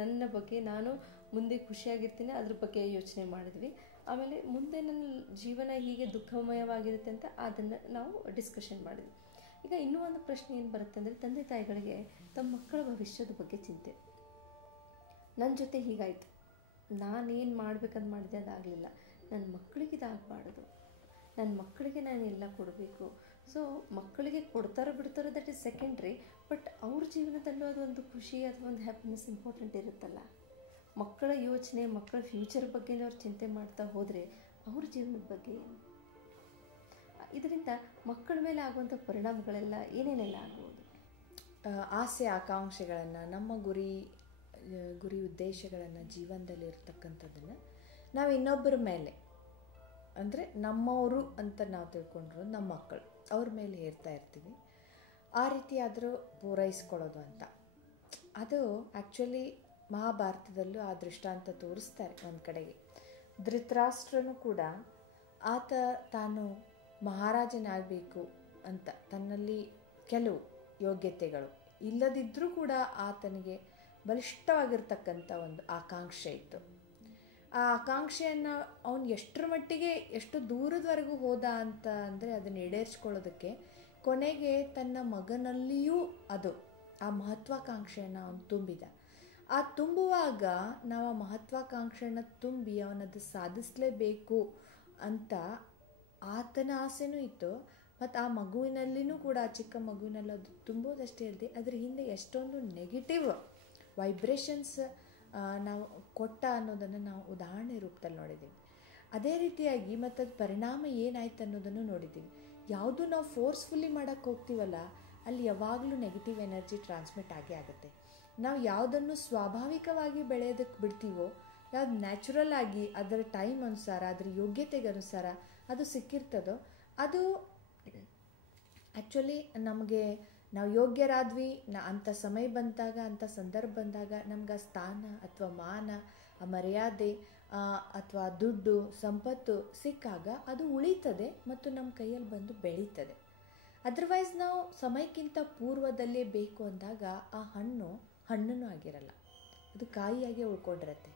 ನನ್ನ ಬಗ್ಗೆ ನಾನು ಮುಂದೆ ಖುಷಿಯಾಗಿರ್ತೀನಿ, ಅದ್ರ ಬಗ್ಗೆ ಯೋಚನೆ ಮಾಡಿದ್ವಿ. ಆಮೇಲೆ ಮುಂದೆ ನನ್ನ ಜೀವನ ಹೀಗೆ ದುಃಖಮಯವಾಗಿರುತ್ತೆ ಅಂತ ಅದನ್ನು ನಾವು ಡಿಸ್ಕಷನ್ ಮಾಡಿದ್ವಿ. ಈಗ ಇನ್ನೂ ಒಂದು ಪ್ರಶ್ನೆ ಏನು ಬರುತ್ತೆ ಅಂದರೆ, ತಂದೆ ತಾಯಿಗಳಿಗೆ ತಮ್ಮ ಮಕ್ಕಳ ಭವಿಷ್ಯದ ಬಗ್ಗೆ ಚಿಂತೆ. ನನ್ನ ಜೊತೆ ಹೀಗಾಯಿತು, ನಾನೇನು ಮಾಡ್ಬೇಕಂತ ಮಾಡಿದೆ ಅದಾಗಲಿಲ್ಲ, ನನ್ನ ಮಕ್ಕಳಿಗೆ ಇದಾಗಬಾರ್ದು, ನನ್ನ ಮಕ್ಕಳಿಗೆ ನಾನು ಎಲ್ಲ ಕೊಡಬೇಕು. ಸೊ ಮಕ್ಕಳಿಗೆ ಕೊಡ್ತಾರೋ ಬಿಡ್ತಾರೋ ದಟ್ ಈಸ್ ಸೆಕೆಂಡ್ರಿ, ಬಟ್ ಅವ್ರ ಜೀವನದಲ್ಲೂ ಅದು ಒಂದು ಖುಷಿ ಅಥವಾ ಒಂದು ಹ್ಯಾಪಿನೆಸ್ ಇಂಪಾರ್ಟೆಂಟ್ ಇರುತ್ತಲ್ಲ. ಮಕ್ಕಳ ಯೋಚನೆ, ಮಕ್ಕಳ ಫ್ಯೂಚರ್ ಬಗ್ಗೆ ಅವ್ರು ಚಿಂತೆ ಮಾಡ್ತಾ ಹೋದರೆ ಅವ್ರ ಜೀವನದ ಬಗ್ಗೆ ಏನು, ಇದರಿಂದ ಮಕ್ಕಳ ಮೇಲೆ ಆಗುವಂಥ ಪರಿಣಾಮಗಳೆಲ್ಲ ಏನೇನೆಲ್ಲ ಆಗ್ಬೋದು? ಆಸೆ ಆಕಾಂಕ್ಷೆಗಳನ್ನು, ನಮ್ಮ ಗುರಿ ಉದ್ದೇಶಗಳನ್ನು, ಜೀವನದಲ್ಲಿ ಇರ್ತಕ್ಕಂಥದ್ದನ್ನು ನಾವು ಇನ್ನೊಬ್ಬರ ಮೇಲೆ ಅಂದರೆ ನಮ್ಮವರು ಅಂತ ನಾವು ತಿಳ್ಕೊಂಡ್ರು ನಮ್ಮ ಮಕ್ಕಳು ಅವ್ರ ಮೇಲೆ ಹೇರ್ತಾ ಇರ್ತೀವಿ. ಆ ರೀತಿ ಆದರೂ ಪೂರೈಸ್ಕೊಳ್ಳೋದು ಅಂತ, ಅದು ಆ್ಯಕ್ಚುಲಿ ಮಹಾಭಾರತದಲ್ಲೂ ಆ ದೃಷ್ಟಾಂತ ತೋರಿಸ್ತಾರೆ. ಒಂದು ಕಡೆಗೆ ಧೃತರಾಷ್ಟ್ರನು ಕೂಡ ಆತ ತಾನು ಮಹಾರಾಜನಾಗಬೇಕು ಅಂತ ತನ್ನಲ್ಲಿ ಕೆಲವು ಯೋಗ್ಯತೆಗಳು ಇಲ್ಲದಿದ್ದರೂ ಕೂಡ ಆತನಿಗೆ ಬಲಿಷ್ಠವಾಗಿರ್ತಕ್ಕಂಥ ಒಂದು ಆಕಾಂಕ್ಷೆ ಇತ್ತು. ಆ ಆಕಾಂಕ್ಷೆಯನ್ನು ಅವನು ಎಷ್ಟರ ಮಟ್ಟಿಗೆ ಎಷ್ಟು ದೂರದವರೆಗೂ ಹೋದ ಅಂತ ಅಂದರೆ ಅದನ್ನು ಈಡೇರಿಸ್ಕೊಳ್ಳೋದಕ್ಕೆ ಕೊನೆಗೆ ತನ್ನ ಮಗನಲ್ಲಿಯೂ ಅದು ಆ ಮಹತ್ವಾಕಾಂಕ್ಷೆಯನ್ನು ಅವನು ತುಂಬಿದ. ಆ ತುಂಬುವಾಗ ನಾವು ಆ ಮಹತ್ವಾಕಾಂಕ್ಷೆಯನ್ನು ತುಂಬಿ ಅವನದು ಸಾಧಿಸಲೇಬೇಕು ಅಂತ ಆತನ ಆಸೆನೂ ಇತ್ತು. ಮತ್ತು ಆ ಮಗುವಿನಲ್ಲಿನೂ ಕೂಡ ಆ ಚಿಕ್ಕ ಮಗುವಿನಲ್ಲಿ ಅದು ತುಂಬೋದಷ್ಟೇ ಅಲ್ಲದೆ ಅದರ ಹಿಂದೆ ಎಷ್ಟೊಂದು ನೆಗೆಟಿವ್ ವೈಬ್ರೇಷನ್ಸ್ ನಾವು ಕೊಟ್ಟ ಅನ್ನೋದನ್ನು ನಾವು ಉದಾಹರಣೆ ರೂಪದಲ್ಲಿ ನೋಡಿದ್ದೀವಿ. ಅದೇ ರೀತಿಯಾಗಿ ಮತ್ತು ಅದು ಪರಿಣಾಮ ಏನಾಯ್ತು ಅನ್ನೋದನ್ನು ನೋಡಿದ್ದೀವಿ. ಯಾವುದು ನಾವು ಫೋರ್ಸ್ಫುಲ್ಲಿ ಮಾಡೋಕ್ಕೆ ಹೋಗ್ತೀವಲ್ಲ ಅಲ್ಲಿ ಯಾವಾಗಲೂ ನೆಗೆಟಿವ್ ಎನರ್ಜಿ ಟ್ರಾನ್ಸ್ಮಿಟ್ ಆಗೇ ಆಗುತ್ತೆ. ನಾವು ಯಾವುದನ್ನು ಸ್ವಾಭಾವಿಕವಾಗಿ ಬೆಳೆಯೋದಕ್ಕೆ ಬಿಡ್ತೀವೋ, ಯಾವ್ದು ನ್ಯಾಚುರಲ್ ಆಗಿ ಅದರ ಟೈಮ್ ಅನುಸಾರ ಅದರ ಯೋಗ್ಯತೆಗೆ ಅನುಸಾರ ಅದು ಸಿಕ್ಕಿರ್ತದೋ ಅದು ಆ್ಯಕ್ಚುಲಿ ನಮಗೆ ನಾವು ಯೋಗ್ಯರಾದ್ವಿ ಅಂಥ ಸಮಯ ಬಂದಾಗ ಅಂಥ ಸಂದರ್ಭ ಬಂದಾಗ ನಮ್ಗೆ ಆ ಸ್ಥಾನ ಅಥವಾ ಮಾನ ಆ ಮರ್ಯಾದೆ ಅಥವಾ ದುಡ್ಡು ಸಂಪತ್ತು ಸಿಕ್ಕಾಗ ಅದು ಉಳಿತದೆ ಮತ್ತು ನಮ್ಮ ಕೈಯಲ್ಲಿ ಬಂದು ಬೆಳೀತದೆ. ಅದರ್ವೈಸ್ ನಾವು ಸಮಯಕ್ಕಿಂತ ಪೂರ್ವದಲ್ಲೇ ಬೇಕು ಅಂದಾಗ ಆ ಹಣ್ಣೂ ಆಗಿರಲ್ಲ, ಅದು ಕಾಯಿಯಾಗಿ ಉಳ್ಕೊಂಡಿರತ್ತೆ.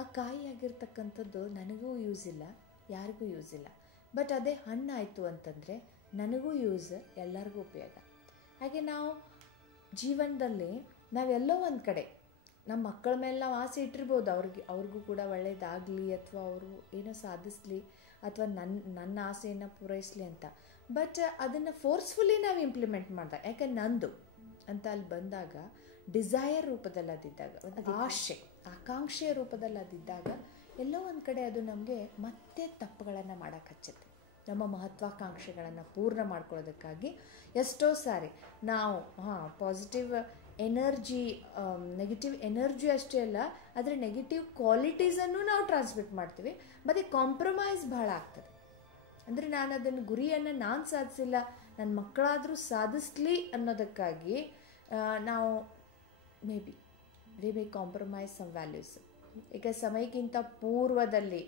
ಆ ಕಾಯಿ ಆಗಿರ್ತಕ್ಕಂಥದ್ದು ನನಗೂ ಯೂಸ್ ಇಲ್ಲ, ಯಾರಿಗೂ ಯೂಸ್ ಇಲ್ಲ. ಬಟ್ ಅದೇ ಹಣ್ಣಾಯಿತು ಅಂತಂದರೆ ನನಗೂ ಯೂಸ್, ಎಲ್ಲರಿಗೂ ಉಪಯೋಗ. ಹಾಗೆ ನಾವು ಜೀವನದಲ್ಲಿ ನಾವೆಲ್ಲೋ ಒಂದು ಕಡೆ ನಮ್ಮ ಮಕ್ಕಳ ಮೇಲೆ ನಾವು ಆಸೆ ಇಟ್ಟಿರ್ಬೋದು, ಅವ್ರಿಗೂ ಕೂಡ ಒಳ್ಳೆಯದಾಗಲಿ ಅಥವಾ ಅವರು ಏನೋ ಸಾಧಿಸಲಿ ಅಥವಾ ನನ್ನ ಆಸೆಯನ್ನು ಪೂರೈಸಲಿ ಅಂತ. ಬಟ್ ಅದನ್ನು ಫೋರ್ಸ್ಫುಲ್ಲಿ ನಾವು ಇಂಪ್ಲಿಮೆಂಟ್ ಮಾಡ್ದಾಗ, ಯಾಕೆ ನಂದು ಅಂತ ಅಲ್ಲಿ ಬಂದಾಗ ಡಿಸೈರ್ ರೂಪದಲ್ಲಿ ಅದಿದ್ದಾಗ, ಒಂದು ಆಕಾಂಕ್ಷೆಯ ರೂಪದಲ್ಲಿ ಅದಿದ್ದಾಗ ಎಲ್ಲೋ ಒಂದು ಕಡೆ ಅದು ನಮಗೆ ಮತ್ತೆ ತಪ್ಪುಗಳನ್ನು ಮಾಡೋಕ್ಕೆ ಹಚ್ಚುತ್ತೆ. ನಮ್ಮ ಮಹತ್ವಾಕಾಂಕ್ಷೆಗಳನ್ನು ಪೂರ್ಣ ಮಾಡ್ಕೊಳ್ಳೋದಕ್ಕಾಗಿ ಎಷ್ಟೋ ಸಾರಿ ನಾವು ಪಾಸಿಟಿವ್ ಎನರ್ಜಿ, ನೆಗೆಟಿವ್ ಎನರ್ಜಿ ಅಷ್ಟೇ ಅಲ್ಲ ಅದರ ನೆಗೆಟಿವ್ ಕ್ವಾಲಿಟೀಸನ್ನು ನಾವು ಟ್ರಾನ್ಸ್ಮಿಟ್ ಮಾಡ್ತೀವಿ. ಮತ್ತು ಕಾಂಪ್ರಮೈಸ್ ಭಾಳ ಆಗ್ತದೆ. ಅಂದರೆ ನಾನು ಅದನ್ನು ಗುರಿಯನ್ನು ನಾನು ಸಾಧಿಸಿಲ್ಲ, ನನ್ನ ಮಕ್ಕಳಾದರೂ ಸಾಧಿಸ್ಲಿ ಅನ್ನೋದಕ್ಕಾಗಿ ನಾವು we may compromise some values. ಈಗ ಸಮಯಕ್ಕಿಂತ ಪೂರ್ವದಲ್ಲಿ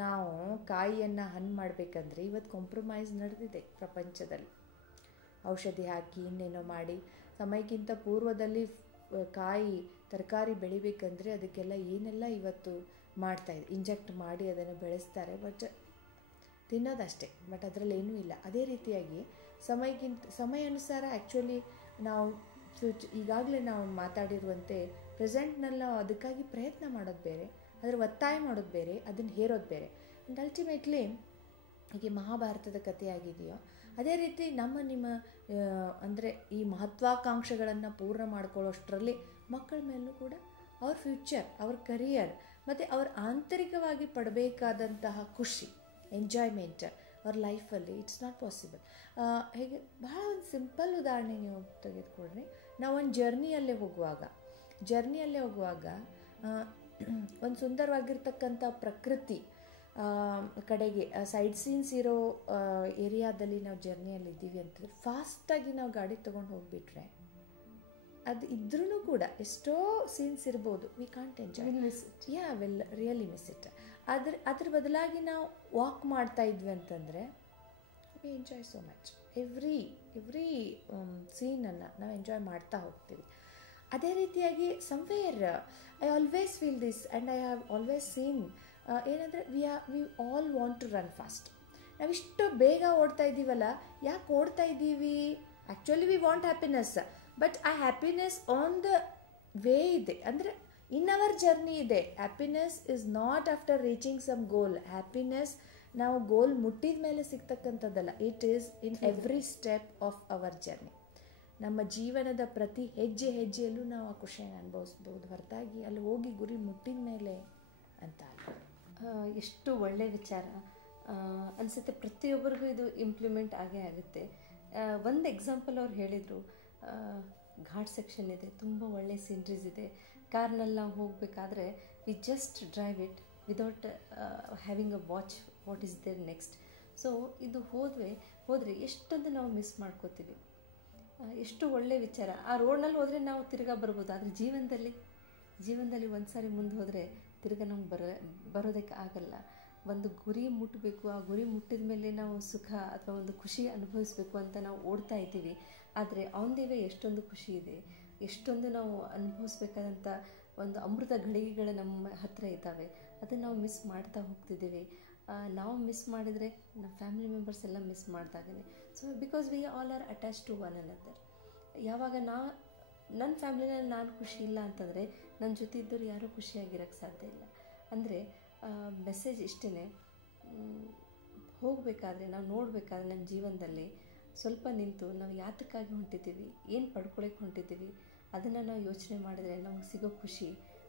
ನಾವು ಕಾಯಿಯನ್ನು ಹಣ್ಣು ಮಾಡಬೇಕಂದ್ರೆ ಇವತ್ತು ಕಾಂಪ್ರಮೈಸ್ ನಡೆದಿದೆ ಪ್ರಪಂಚದಲ್ಲಿ. ಔಷಧಿ ಹಾಕಿ ಇನ್ನೇನೋ ಮಾಡಿ ಸಮಯಕ್ಕಿಂತ ಪೂರ್ವದಲ್ಲಿ ಕಾಯಿ ತರಕಾರಿ ಬೆಳಿಬೇಕಂದ್ರೆ ಅದಕ್ಕೆಲ್ಲ ಏನೆಲ್ಲ ಇವತ್ತು ಮಾಡ್ತಾಯಿದೆ, ಇಂಜೆಕ್ಟ್ ಮಾಡಿ ಅದನ್ನು ಬೆಳೆಸ್ತಾರೆ. ಬಟ್ ತಿನ್ನೋದಷ್ಟೇ, ಬಟ್ ಅದರಲ್ಲಿ ಏನೂ ಇಲ್ಲ. ಅದೇ ರೀತಿಯಾಗಿ ಸಮಯ ಅನುಸಾರ ಆ್ಯಕ್ಚುಲಿ ನಾವು ಈಗಾಗಲೇ ನಾವು ಮಾತಾಡಿರುವಂತೆ ಪ್ರೆಸೆಂಟ್ನಲ್ಲಿ ನಾವು ಅದಕ್ಕಾಗಿ ಪ್ರಯತ್ನ ಮಾಡೋದು ಬೇರೆ, ಅದರ ಒತ್ತಾಯ ಮಾಡೋದು ಬೇರೆ, ಅದನ್ನು ಹೇರೋದು ಬೇರೆ. ಆ್ಯಂಡ್ ಅಲ್ಟಿಮೇಟ್ಲಿ ಹೀಗೆ ಮಹಾಭಾರತದ ಕಥೆ ಆಗಿದೆಯೋ ಅದೇ ರೀತಿ ನಿಮ್ಮ ಅಂದರೆ ಈ ಮಹತ್ವಾಕಾಂಕ್ಷೆಗಳನ್ನು ಪೂರ್ಣ ಮಾಡ್ಕೊಳ್ಳೋಷ್ಟರಲ್ಲಿ ಮಕ್ಕಳ ಮೇಲೂ ಕೂಡ ಅವ್ರ ಫ್ಯೂಚರ್, ಅವ್ರ ಕರಿಯರ್ ಮತ್ತು ಅವ್ರ ಆಂತರಿಕವಾಗಿ ಪಡಬೇಕಾದಂತಹ ಖುಷಿ, ಎಂಜಾಯ್ಮೆಂಟ್ ಅವ್ರ ಲೈಫಲ್ಲಿ ಇಟ್ಸ್ ನಾಟ್ ಪಾಸಿಬಲ್. ಹೇಗೆ ಬಹಳ ಒಂದು ಸಿಂಪಲ್ ಉದಾಹರಣೆ ನೀವು ತೆಗೆದುಕೊಳ್ರಿ. ನಾವು ಒಂದು ಜರ್ನಿಯಲ್ಲೇ ಹೋಗುವಾಗ ಒಂದು ಸುಂದರವಾಗಿರ್ತಕ್ಕಂಥ ಪ್ರಕೃತಿ ಕಡೆಗೆ ಸೈಡ್ ಸೀನ್ಸ್ ಇರೋ ಏರಿಯಾದಲ್ಲಿ ನಾವು ಜರ್ನಿಯಲ್ಲಿದ್ದೀವಿ ಅಂತಂದರೆ ಫಾಸ್ಟಾಗಿ ನಾವು ಗಾಡಿ ತೊಗೊಂಡು ಹೋಗಿಬಿಟ್ರೆ ಅದು ಇದ್ರೂ ಕೂಡ ಎಷ್ಟೋ ಸೀನ್ಸ್ ಇರ್ಬೋದು, we can't enjoy, really miss it. ಅದ್ರ ಬದಲಾಗಿ ನಾವು ವಾಕ್ ಮಾಡ್ತಾ ಇದ್ವಿ ಅಂತಂದರೆ we enjoy so much. Every ಸೀನನ್ನು ನಾವು ಎಂಜಾಯ್ ಮಾಡ್ತಾ ಹೋಗ್ತೀವಿ. ಅದೇ ರೀತಿಯಾಗಿ somewhere I always feel this and I have always seen ಏನಂದರೆ we all want to run fast. ನಾವಿಷ್ಟು ಬೇಗ ಓಡ್ತಾ ಇದ್ದೀವಲ್ಲ, ಯಾಕೆ ಓಡ್ತಾ ಇದ್ದೀವಿ? Actually we want happiness, but ಆ ಹ್ಯಾಪಿನೆಸ್ ಆನ್ ದ ವೇ ಇದೆ, ಅಂದರೆ ಇನ್ ಅವರ್ ಜರ್ನಿ ಇದೆ. Happiness is not after reaching some goal. Happiness ನಾವು ಗೋಲ್ ಮುಟ್ಟಿದ ಮೇಲೆ ಸಿಗ್ತಕ್ಕಂಥದ್ದಲ್ಲ, it is in every step of our journey. ನಮ್ಮ ಜೀವನದ ಪ್ರತಿ ಹೆಜ್ಜೆಯಲ್ಲೂ ನಾವು ಆ ಖುಷಿಯನ್ನು ಅನುಭವಿಸ್ಬೋದು, ಹೊರತಾಗಿ ಅಲ್ಲಿ ಹೋಗಿ ಗುರಿ ಮುಟ್ಟಿದ ಮೇಲೆ ಅಂತ ಅಲ್ಲ. ಎಷ್ಟು ಒಳ್ಳೆ ವಿಚಾರ ಅನಿಸುತ್ತೆ. ಪ್ರತಿಯೊಬ್ಬರಿಗೂ ಇದು ಇಂಪ್ಲಿಮೆಂಟ್ ಆಗೇ ಆಗುತ್ತೆ. ಒಂದು ಎಕ್ಸಾಂಪಲ್ ಅವ್ರು ಹೇಳಿದರು, ಘಾಟ್ ಸೆಕ್ಷನ್ ಇದೆ, ತುಂಬ ಒಳ್ಳೆ ಸೀನ್ರೀಸ್ ಇದೆ, ಕಾರ್ನಲ್ಲಿ ನಾವು ಹೋಗಬೇಕಾದ್ರೆ we just drive it without having a what is there next. So ಇದು ಹೋದರೆ ಎಷ್ಟೊಂದು ನಾವು ಮಿಸ್ ಮಾಡ್ಕೋತೀವಿ. ಎಷ್ಟು ಒಳ್ಳೆ ವಿಚಾರ, ಆ ರೋಡ್ನಲ್ಲಿ ಹೋದರೆ ನಾವು ತಿರ್ಗಾ ಬರ್ಬೋದು. ಆದರೆ ಜೀವನದಲ್ಲಿ ಒಂದು ಸಾರಿ ಮುಂದೆ ಹೋದರೆ ತಿರ್ಗಾ ನಮ್ಗೆ ಬರೋದಕ್ಕೆ ಆಗಲ್ಲ. ಒಂದು ಗುರಿ ಮುಟ್ಟಬೇಕು, ಆ ಗುರಿ ಮುಟ್ಟಿದ ಮೇಲೆ ನಾವು ಸುಖ ಅಥವಾ ಒಂದು ಖುಷಿ ಅನುಭವಿಸ್ಬೇಕು ಅಂತ ನಾವು ಓಡ್ತಾ ಇದ್ದೀವಿ. ಆದರೆ ಆನ್ ದಿ ವೇ ಎಷ್ಟೊಂದು ಖುಷಿ ಇದೆ, ಎಷ್ಟೊಂದು ನಾವು ಅನುಭವಿಸ್ಬೇಕಾದಂಥ ಒಂದು ಅಮೃತ ಘಳಿಗೆಗಳು ನಮ್ಮ ಹತ್ತಿರ ಇದ್ದಾವೆ. ಅದನ್ನು ನಾವು ಮಿಸ್ ಮಾಡ್ತಾ ಹೋಗ್ತಿದ್ದೀವಿ. ನಾವು ಮಿಸ್ ಮಾಡಿದರೆ ನಮ್ಮ ಫ್ಯಾಮಿಲಿ ಮೆಂಬರ್ಸ್ ಎಲ್ಲ ಮಿಸ್ ಮಾಡಿದಾಗೇ. So because we all are attach to one another. ಯಾವಾಗ ನನ್ನ ಫ್ಯಾಮಿಲಿನಲ್ಲಿ ನಾನು ಖುಷಿ ಇಲ್ಲ ಅಂತಂದರೆ ನನ್ನ ಜೊತೆ ಇದ್ದವ್ರು ಯಾರೂ ಖುಷಿಯಾಗಿರೋಕ್ಕೆ ಸಾಧ್ಯ ಇಲ್ಲ. ಅಂದರೆ ಮೆಸೇಜ್ ಇಷ್ಟೇ, ಹೋಗಬೇಕಾದ್ರೆ ನಾವು ನೋಡಬೇಕಾದ್ರೆ ನಮ್ಮ ಜೀವನದಲ್ಲಿ ಸ್ವಲ್ಪ ನಿಂತು ನಾವು ಯಾತಕ್ಕಾಗಿ ಹೊಂಟಿದ್ದೀವಿ, ಏನು ಪಡ್ಕೊಳಕ್ಕೆ ಹೊಂಟಿದ್ದೀವಿ, ಅದನ್ನು ನಾವು ಯೋಚನೆ ಮಾಡಿದರೆ ನಮಗೆ ಸಿಗೋ ಖುಷಿ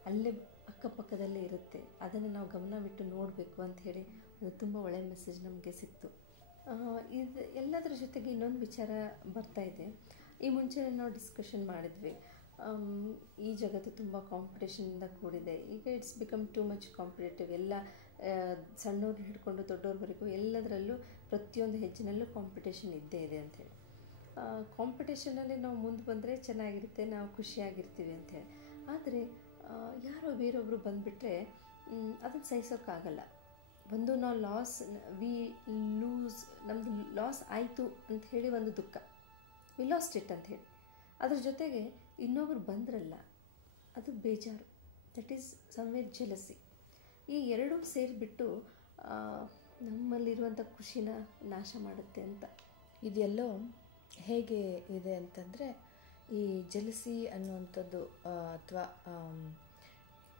ಅಲ್ಲೇ ಅಕ್ಕಪಕ್ಕದಲ್ಲೇ ಇರುತ್ತೆ. ಅದನ್ನು ನಾವು ಗಮನವಿಟ್ಟು ನೋಡಬೇಕು ಅಂಥೇಳಿ ಒಂದು ತುಂಬ ಒಳ್ಳೆಯ ಮೆಸೇಜ್ ನಮಗೆ ಸಿಕ್ತು. ಇದು ಎಲ್ಲದರ ಜೊತೆಗೆ ಇನ್ನೊಂದು ವಿಚಾರ ಬರ್ತಾ ಇದೆ. ಈ ಮುಂಚೆ ನಾವು ಡಿಸ್ಕಷನ್ ಮಾಡಿದ್ವಿ, ಈ ಜಗತ್ತು ತುಂಬ ಕಾಂಪಿಟೇಷನಿಂದ ಕೂಡಿದೆ. ಈಗ it's become too much competitive. ಎಲ್ಲ ಸಣ್ಣವ್ರನ್ನ ಹಿಡ್ಕೊಂಡು ದೊಡ್ಡವ್ರವರೆಗೂ ಎಲ್ಲದರಲ್ಲೂ ಪ್ರತಿಯೊಂದು ಹೆಜ್ಜೆನಲ್ಲೂ ಕಾಂಪಿಟೇಷನ್ ಇದ್ದೇ ಇದೆ ಅಂಥೇಳಿ. ಕಾಂಪಿಟೇಷನಲ್ಲಿ ನಾವು ಮುಂದೆ ಬಂದರೆ ಚೆನ್ನಾಗಿರುತ್ತೆ, ನಾವು ಖುಷಿಯಾಗಿರ್ತೀವಿ ಅಂಥೇಳಿ. ಆದರೆ ಯಾರೋ ಬೇರೊಬ್ಬರು ಬಂದುಬಿಟ್ರೆ ಅದನ್ನು ಸಹಿಸೋಕ್ಕಾಗಲ್ಲ. ಒಂದು ನಾವು ನಮ್ಮದು ಲಾಸ್ ಆಯಿತು ಅಂಥೇಳಿ ಒಂದು ದುಃಖ, ವಿ ಲಾಸ್ಟ್ ಇಟ್ ಅಂಥೇಳಿ. ಅದ್ರ ಜೊತೆಗೆ ಇನ್ನೊಬ್ರು ಬಂದ್ರಲ್ಲ, ಅದು ಬೇಜಾರು, ದಟ್ ಈಸ್ ಸಮ್ವೇರ್ ಜೆಲಸಿ. ಈ ಎರಡೂ ಸೇರಿಬಿಟ್ಟು ನಮ್ಮಲ್ಲಿರುವಂಥ ಖುಷಿನ ನಾಶ ಮಾಡುತ್ತೆ ಅಂತ. ಇದೆಲ್ಲೋ ಹೇಗೆ ಇದೆ ಅಂತಂದರೆ, ಈ ಜೆಲಸಿ ಅನ್ನುವಂಥದ್ದು ಅಥವಾ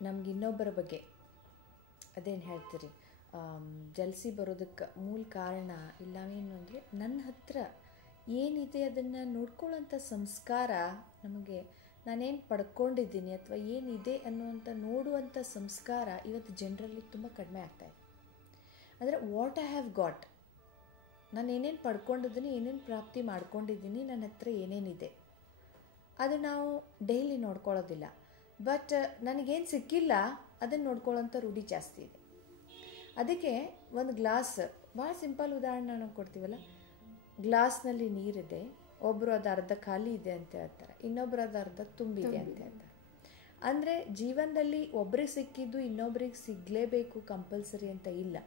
ನಮ್ಗೆ ಇನ್ನೊಬ್ಬರ ಬಗ್ಗೆ ಅದೇನು ಹೇಳ್ತೀರಿ, ಜಲಸಿ ಬರೋದಕ್ಕೆ ಮೂಲ ಕಾರಣ ಇಲ್ಲವೇನು ಅಂದರೆ ನನ್ನ ಹತ್ರ ಏನಿದೆ ಅದನ್ನು ನೋಡ್ಕೊಳ್ಳೋಂಥ ಸಂಸ್ಕಾರ, ನಮಗೆ ನಾನೇನು ಪಡ್ಕೊಂಡಿದ್ದೀನಿ ಅಥವಾ ಏನಿದೆ ಅನ್ನುವಂಥ ನೋಡುವಂಥ ಸಂಸ್ಕಾರ ಇವತ್ತು ಜನರಲ್ಲಿ ತುಂಬ ಕಡಿಮೆ ಆಗ್ತಾಯಿದೆ. ಅಂದರೆ ವಾಟ್ ಐ ಹ್ಯಾವ್ ಗಾಟ್, ನಾನು ಏನೇನು ಪಡ್ಕೊಂಡಿದ್ದೀನಿ, ಏನೇನು ಪ್ರಾಪ್ತಿ ಮಾಡ್ಕೊಂಡಿದ್ದೀನಿ, ನನ್ನ ಹತ್ರ ಏನೇನಿದೆ ಅದು ನಾವು ಡೈಲಿ ನೋಡ್ಕೊಳ್ಳೋದಿಲ್ಲ. ಬಟ್ ನನಗೇನು ಸಿಕ್ಕಿಲ್ಲ ಅದನ್ನು ನೋಡ್ಕೊಳ್ಳೋಂಥ ರೂಢಿ ಜಾಸ್ತಿ ಇದೆ. ಅದಕ್ಕೆ ಒಂದು ಗ್ಲಾಸ್, ಭಾಳ ಸಿಂಪಲ್ ಉದಾಹರಣೆ ನಾವು ಕೊಡ್ತೀವಲ್ಲ, ಗ್ಲಾಸ್ನಲ್ಲಿ ನೀರಿದೆ, ಒಬ್ಬರು ಅದು ಅರ್ಧ ಖಾಲಿ ಇದೆ ಅಂತ ಹೇಳ್ತಾರೆ, ಇನ್ನೊಬ್ಬರು ಅದು ಅರ್ಧ ತುಂಬಿದೆ ಅಂತ ಹೇಳ್ತಾರೆ. ಅಂದರೆ ಜೀವನದಲ್ಲಿ ಒಬ್ರಿಗೆ ಸಿಕ್ಕಿದ್ದು ಇನ್ನೊಬ್ರಿಗೆ ಸಿಗಲೇಬೇಕು ಕಂಪಲ್ಸರಿ ಅಂತ ಇಲ್ಲ.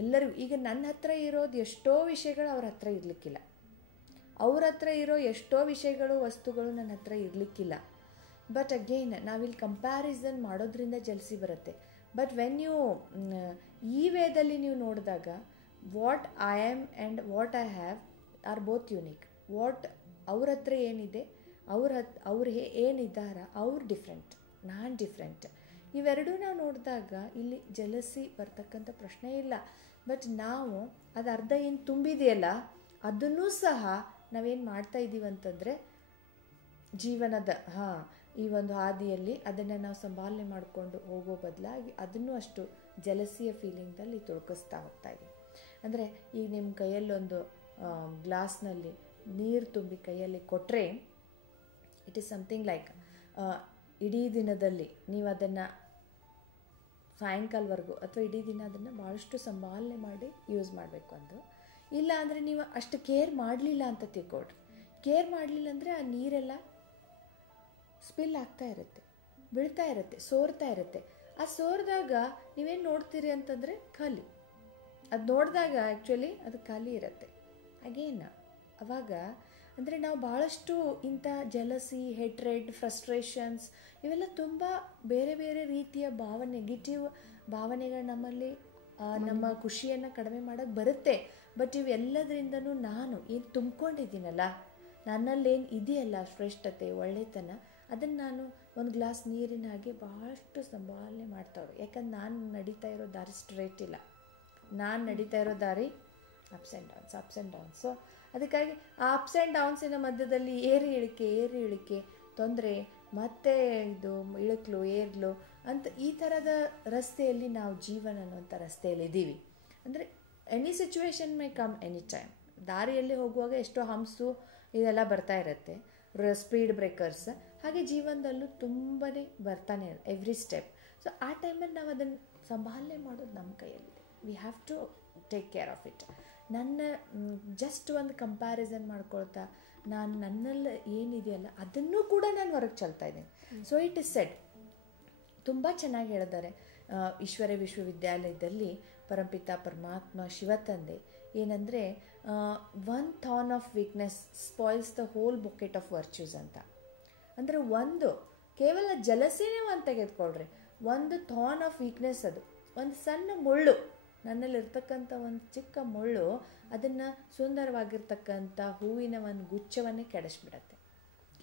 ಎಲ್ಲರಿಗೂ ಈಗ ನನ್ನ ಹತ್ರ ಇರೋದು ಎಷ್ಟೋ ವಿಷಯಗಳು ಅವ್ರ ಹತ್ರ ಇರಲಿಕ್ಕಿಲ್ಲ, ಅವ್ರ ಹತ್ರ ಇರೋ ಎಷ್ಟೋ ವಿಷಯಗಳು ವಸ್ತುಗಳು ನನ್ನ ಹತ್ರ ಇರಲಿಕ್ಕಿಲ್ಲ. ಬಟ್ ಅಗೇನ್ ನಾವಿಲ್ಲಿ ಕಂಪ್ಯಾರಿಸನ್ ಮಾಡೋದ್ರಿಂದ ಜಲಸಿ ಬರುತ್ತೆ. ಬಟ್ ವೆನ್ ಯು ಈ ವೇದಲ್ಲಿ ನೀವು ನೋಡಿದಾಗ what I am and what I have are both unique. What ಅವ್ರ ಹತ್ರ ಏನಿದೆ, ಅವ್ರು ಏನಿದ್ದಾರ ಅವ್ರು ಡಿಫ್ರೆಂಟ್, ನಾನು ಡಿಫ್ರೆಂಟ್. ಇವೆರಡೂ ನಾವು ನೋಡಿದಾಗ ಇಲ್ಲಿ ಜಲಸಿ ಬರ್ತಕ್ಕಂಥ ಪ್ರಶ್ನೆ ಇಲ್ಲ. ಬಟ್ ನಾವು ಅದು ಅರ್ಧ ಏನು ತುಂಬಿದೆಯಲ್ಲ ಅದನ್ನೂ ಸಹ ನಾವೇನು ಮಾಡ್ತಾ ಇದ್ದೀವಿ ಅಂತಂದರೆ ಜೀವನದ ಈ ಒಂದು ಹಾದಿಯಲ್ಲಿ ಅದನ್ನು ನಾವು ಸಂಭಾಲನೆ ಮಾಡಿಕೊಂಡು ಹೋಗೋ ಬದಲಾಗಿ ಅದನ್ನು ಅಷ್ಟು ಜಲಸಿಯ ಫೀಲಿಂಗ್ದಲ್ಲಿ ತೊಡಗಿಸ್ತಾ ಹೋಗ್ತಾ ಇದ್ದೀವಿ. ಅಂದರೆ ಈಗ ನಿಮ್ಮ ಕೈಯಲ್ಲೊಂದು ಗ್ಲಾಸ್ನಲ್ಲಿ ನೀರು ತುಂಬಿ ಕೈಯಲ್ಲಿ ಕೊಟ್ಟರೆ ಇಟ್ ಈಸ್ ಸಮಥಿಂಗ್ ಲೈಕ್ ಇಡೀ ದಿನದಲ್ಲಿ ನೀವು ಅದನ್ನು ಸಾಯಂಕಾಲವರೆಗೂ ಅಥವಾ ಇಡೀ ದಿನ ಅದನ್ನು ಭಾಳಷ್ಟು ಸಂಭಾಲನೆ ಮಾಡಿ ಯೂಸ್ ಮಾಡಬೇಕು ಅಂದು. ಇಲ್ಲ ಅಂದರೆ ನೀವು ಅಷ್ಟು ಕೇರ್ ಮಾಡಲಿಲ್ಲ ಅಂತ ತಿಳ್ಕೊಡ್ರಿ. ಕೇರ್ ಮಾಡಲಿಲ್ಲ ಅಂದರೆ ಆ ನೀರೆಲ್ಲ ಸ್ಪಿಲ್ ಆಗ್ತಾ ಇರುತ್ತೆ, ಬೀಳ್ತಾ ಇರುತ್ತೆ, ಸೋರ್ತಾ ಇರುತ್ತೆ. ಆ ಸೋರಿದಾಗ ನೀವೇನು ನೋಡ್ತೀರಿ ಅಂತಂದರೆ ಖಾಲಿ. ಅದು ನೋಡಿದಾಗ ಆ್ಯಕ್ಚುಲಿ ಅದು ಖಾಲಿ ಇರುತ್ತೆ. ಅಗೇನ್ ಅವಾಗ ಅಂದರೆ ನಾವು ಭಾಳಷ್ಟು ಇಂಥ ಜಲಸಿ, ಹೆಟ್ರೆಡ್, ಫ್ರಸ್ಟ್ರೇಷನ್ಸ್ ಇವೆಲ್ಲ ತುಂಬ ಬೇರೆ ಬೇರೆ ರೀತಿಯ ನೆಗೆಟಿವ್ ಭಾವನೆಗಳು ನಮ್ಮಲ್ಲಿ ನಮ್ಮ ಖುಷಿಯನ್ನು ಕಡಿಮೆ ಮಾಡೋಕ್ಕೆ ಬರುತ್ತೆ. ಬಟ್ ಇವೆಲ್ಲದರಿಂದನೂ ನಾನು ಏನು ತುಂಬ್ಕೊಂಡಿದ್ದೀನಲ್ಲ, ನನ್ನಲ್ಲೇನು ಇದೆಯಲ್ಲ ಶ್ರೇಷ್ಠತೆ, ಒಳ್ಳೆತನ, ಅದನ್ನು ನಾನು ಒಂದು ಗ್ಲಾಸ್ ನೀರಿನ ಹಾಗೆ ಭಾಳಷ್ಟು ಸಂಭಾಲನೆ ಮಾಡ್ತಾವ್ರು. ಯಾಕಂದ್ರೆ ನಾನು ನಡೀತಾ ಇರೋ ದಾರಿ ಸ್ಟ್ರೇಟ್ ಇಲ್ಲ, ನಾನು ನಡೀತಾ ಇರೋ ದಾರಿ ಅಪ್ಸ್ ಆ್ಯಂಡ್ ಡೌನ್ಸ್. ಸೊ ಅದಕ್ಕಾಗಿ ಆ ಅಪ್ಸ್ ಆ್ಯಂಡ್ ಡೌನ್ಸಿನ ಮಧ್ಯದಲ್ಲಿ ಏರಿ ಇಳಿಕೆ ತೊಂದರೆ, ಮತ್ತೆ ಇದು ಇಳಕ್ಲು ಏರ್ಲು ಅಂತ ಈ ಥರದ ರಸ್ತೆಯಲ್ಲಿ ನಾವು ಜೀವನ ಅನ್ನುವಂಥ ರಸ್ತೆಯಲ್ಲಿ ಇದ್ದೀವಿ. ಅಂದರೆ any situation may come any time. ದಾರಿಯಲ್ಲಿ ಹೋಗುವಾಗ ಎಷ್ಟೋ ಹಂಸು ಇದೆಲ್ಲ ಬರ್ತಾ ಇರುತ್ತೆ, ಸ್ಪೀಡ್ ಬ್ರೇಕರ್ಸ್. ಹಾಗೆ ಜೀವನದಲ್ಲೂ ತುಂಬನೇ ಬರ್ತಾನೆ ಎವ್ರಿ ಸ್ಟೆಪ್. ಸೊ ಆ ಟೈಮಲ್ಲಿ ನಾವು ಅದನ್ನು ಸಂಭಾಲನೆ ಮಾಡೋದು ನಮ್ಮ ಕೈಯಲ್ಲಿದೆ. We have to take care of it. ನನ್ನ ಜಸ್ಟ್ ಒಂದು ಕಂಪ್ಯಾರಿಸನ್ ಮಾಡ್ಕೊಳ್ತಾ ನಾನು ನನ್ನಲ್ಲಿ ಏನಿದೆಯಲ್ಲ ಅದನ್ನೂ ಕೂಡ ನಾನು ಹೊರಗೆ ಚೆಲ್ತಾ ಇದ್ದೀನಿ. ಸೊ ಇಟ್ ಇಸ್ ಸೆಡ್, ತುಂಬ ಚೆನ್ನಾಗಿ ಹೇಳಿದ್ದಾರೆ. ಈಶ್ವರ ವಿಶ್ವವಿದ್ಯಾಲಯದಲ್ಲಿ ಪರಂಪಿತ ಪರಮಾತ್ಮ ಶಿವತಂದೆ ಏನಂದರೆ, one thorn of weakness spoils the whole bouquet of virtues ಅಂತ. ಅಂದರೆ ಒಂದು ಕೇವಲ ಜಲಸೇನೆ ಒಂದು ತೆಗೆದುಕೊಳ್ರಿ, ಒಂದು ಥಾರ್ನ್ ಆಫ್ ವೀಕ್ನೆಸ್, ಅದು ಒಂದು ಸಣ್ಣ ಮುಳ್ಳು, ನನ್ನಲ್ಲಿರ್ತಕ್ಕಂಥ ಒಂದು ಚಿಕ್ಕ ಮುಳ್ಳು ಅದನ್ನು ಸುಂದರವಾಗಿರ್ತಕ್ಕಂಥ ಹೂವಿನ ಒಂದು ಗುಚ್ಛವನ್ನೇ ಕೆಡಿಸ್ಬಿಡತ್ತೆ.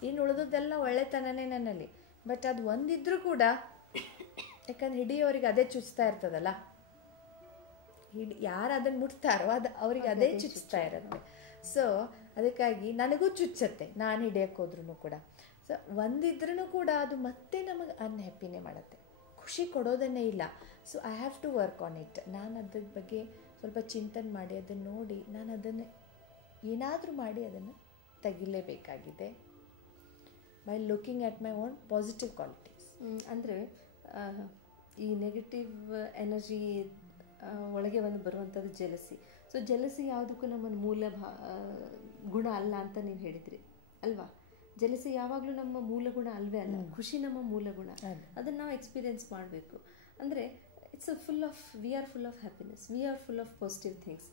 ಇನ್ನು ಉಳಿದದ್ದೆಲ್ಲ ಒಳ್ಳೆತನನೇ ನನ್ನಲ್ಲಿ, ಬಟ್ ಅದು ಒಂದಿದ್ರೂ ಕೂಡ, ಯಾಕಂದ್ರೆ ಹಿಡಿಯೋರಿಗೆ ಅದೇ ಚುಚ್ತಾ ಇರ್ತದಲ್ಲ, ಯಾರು ಅದನ್ನು ಮುಟ್ತಾರೋ ಅದು ಅವ್ರಿಗೆ ಅದೇ ಚುಚ್ತಾ ಇರುತ್ತೆ. ಸೊ ಅದಕ್ಕಾಗಿ ನನಗೂ ಚುಚ್ಚತ್ತೆ ನಾನು ಹಿಡಿಯೋಕ್ಕೆ ಹೋದ್ರೂ ಕೂಡ. ಸೊ ಒಂದಿದ್ರೂ ಕೂಡ ಅದು ಮತ್ತೆ ನಮಗೆ ಅನ್ಹ್ಯಾಪಿನೇ ಮಾಡುತ್ತೆ, ಖುಷಿ ಕೊಡೋದನ್ನೇ ಇಲ್ಲ. So I have to work on it. ನಾನು ಅದ್ರ ಬಗ್ಗೆ ಸ್ವಲ್ಪ ಚಿಂತನೆ ಮಾಡಿ ಅದನ್ನು ನೋಡಿ ನಾನು ಅದನ್ನು ಏನಾದರೂ ಮಾಡಿ ಅದನ್ನು ತೆಗಿಲೇಬೇಕಾಗಿದೆ by looking at my own positive qualities. ಅಂದರೆ ಈ ನೆಗೆಟಿವ್ ಎನರ್ಜಿ ಒಳಗೆ ಒಂದು ಬರುವಂಥದ್ದು ಜಲಸಿ. ಸೊ ಜಲಸಿ ಯಾವುದಕ್ಕೂ ನಮ್ಮ ಮೂಲ ಗುಣ ಅಲ್ಲ ಅಂತ ನೀವು ಹೇಳಿದ್ರಿ ಅಲ್ವಾ? ಜಲಸಿ ಯಾವಾಗಲೂ ನಮ್ಮ ಮೂಲ ಗುಣ ಅಲ್ವೇ ಅಲ್ಲ, ಖುಷಿ ನಮ್ಮ ಮೂಲ ಗುಣ. ಅದನ್ನು ನಾವು ಎಕ್ಸ್ಪೀರಿಯೆನ್ಸ್ ಮಾಡಬೇಕು. ಅಂದರೆ it's we are full of happiness, we are full of positive things.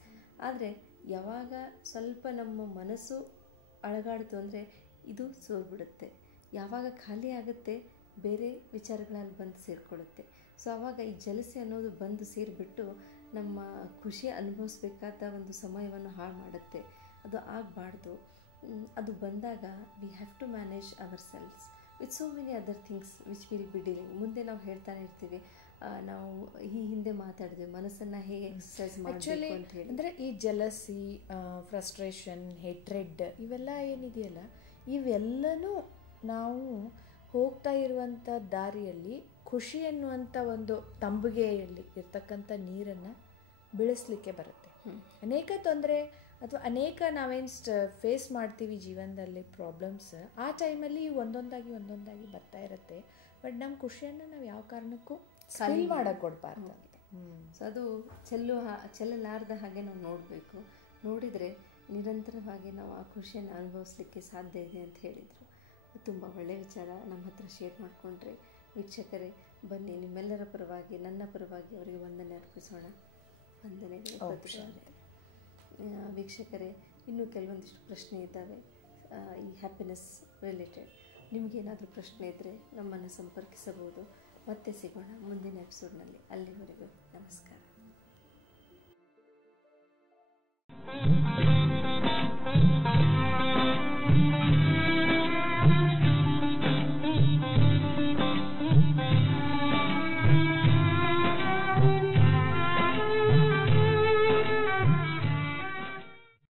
ಆದರೆ ಯಾವಾಗ ಸ್ವಲ್ಪ ನಮ್ಮ ಮನಸ್ಸು ಅಳಗಾಡ್ತು ಅಂದರೆ ಇದು ಸೋಲ್ಬಿಡುತ್ತೆ. ಯಾವಾಗ ಖಾಲಿ ಆಗುತ್ತೆ ಬೇರೆ ವಿಚಾರಗಳಲ್ಲಿ ಬಂದು ಸೇರಿಕೊಳ್ಳುತ್ತೆ. ಸೊ ಆವಾಗ ಈ ಜಲಸಿ ಅನ್ನೋದು ಬಂದು ಸೇರಿಬಿಟ್ಟು ನಮ್ಮ ಖುಷಿ ಅನುಭವಿಸ್ಬೇಕಾದ ಒಂದು ಸಮಯವನ್ನು ಹಾಳು ಮಾಡುತ್ತೆ. ಅದು ಆಗಬಾರ್ದು. ಅದು ಬಂದಾಗ we have to manage our selves with so many other things which will be dealing. ಮುಂದೆ ನಾವು ಹೇಳ್ತಾನೆ ಇರ್ತೀವಿ, ನಾವು ಈ ಹಿಂದೆ ಮಾತಾಡಿದ್ವಿ ಮನಸ್ಸನ್ನು ಹೇಗೆ ಎಕ್ಸರ್ಸೈಸ್ ಮಾಡಬೇಕು ಅಂತ ಹೇಳಿ. ಅಂದರೆ ಈ ಜಲಸಿ, ಫ್ರಸ್ಟ್ರೇಷನ್, ಹೇಟ್ರೆಡ್ ಇವೆಲ್ಲ ಏನಿದೆಯಲ್ಲ, ಇವೆಲ್ಲನೂ ನಾವು ಹೋಗ್ತಾ ಇರುವಂಥ ದಾರಿಯಲ್ಲಿ ಖುಷಿ ಅನ್ನುವಂಥ ಒಂದು ತಂಬಿಗೆಯಲ್ಲಿ ಇರ್ತಕ್ಕಂಥ ನೀರನ್ನು ಬೆಳೆಸಲಿಕ್ಕೆ ಬರುತ್ತೆ. ಅನೇಕ ತೊಂದರೆ ಅಥವಾ ಅನೇಕ ನಾವೇನು ಫೇಸ್ ಮಾಡ್ತೀವಿ ಜೀವನದಲ್ಲಿ ಪ್ರಾಬ್ಲಮ್ಸ್, ಆ ಟೈಮಲ್ಲಿ ಒಂದೊಂದಾಗಿ ಬರ್ತಾ ಇರುತ್ತೆ. ಬಟ್ ನಮ್ಮ ಖುಷಿಯನ್ನು ನಾವು ಯಾವ ಕಾರಣಕ್ಕೂ ಸ್ಪಿಲ್ ಮಾಡೋಕ್ಕೆ ಕೊಡಬಾರ್ದು. ಸೊ ಅದು ಚೆಲ್ಲಲಾರ್ದ ಹಾಗೆ ನಾವು ನೋಡಬೇಕು. ನೋಡಿದರೆ ನಿರಂತರವಾಗಿ ನಾವು ಆ ಖುಷಿಯನ್ನು ಅನುಭವಿಸ್ಲಿಕ್ಕೆ ಸಾಧ್ಯ ಇದೆ ಅಂತ ಹೇಳಿದರು. ತುಂಬ ಒಳ್ಳೆಯ ವಿಚಾರ ನಮ್ಮ ಹತ್ರ ಶೇರ್ ಮಾಡಿಕೊಂಡ್ರೆ. ವೀಕ್ಷಕರೇ, ಬನ್ನಿ ನಿಮ್ಮೆಲ್ಲರ ಪರವಾಗಿ ನನ್ನ ಪರವಾಗಿ ಅವರಿಗೆ ವಂದನೆ ಅರ್ಪಿಸೋಣ. ವಂದನೆಗಳು. ವೀಕ್ಷಕರೇ, ಇನ್ನೂ ಕೆಲವೊಂದಿಷ್ಟು ಪ್ರಶ್ನೆ ಇದ್ದಾವೆ ಈ ಹ್ಯಾಪಿನೆಸ್ ರಿಲೇಟೆಡ್. ನಿಮಗೇನಾದರೂ ಪ್ರಶ್ನೆ ಇದ್ದರೆ ನಮ್ಮನ್ನು ಸಂಪರ್ಕಿಸಬಹುದು. ಮತ್ತೆ ಸಿಗೋಣ ಮುಂದಿನ ಎಪಿಸೋಡ್ನಲ್ಲಿ. ಅಲ್ಲಿವರೆಗೂ ನಮಸ್ಕಾರ.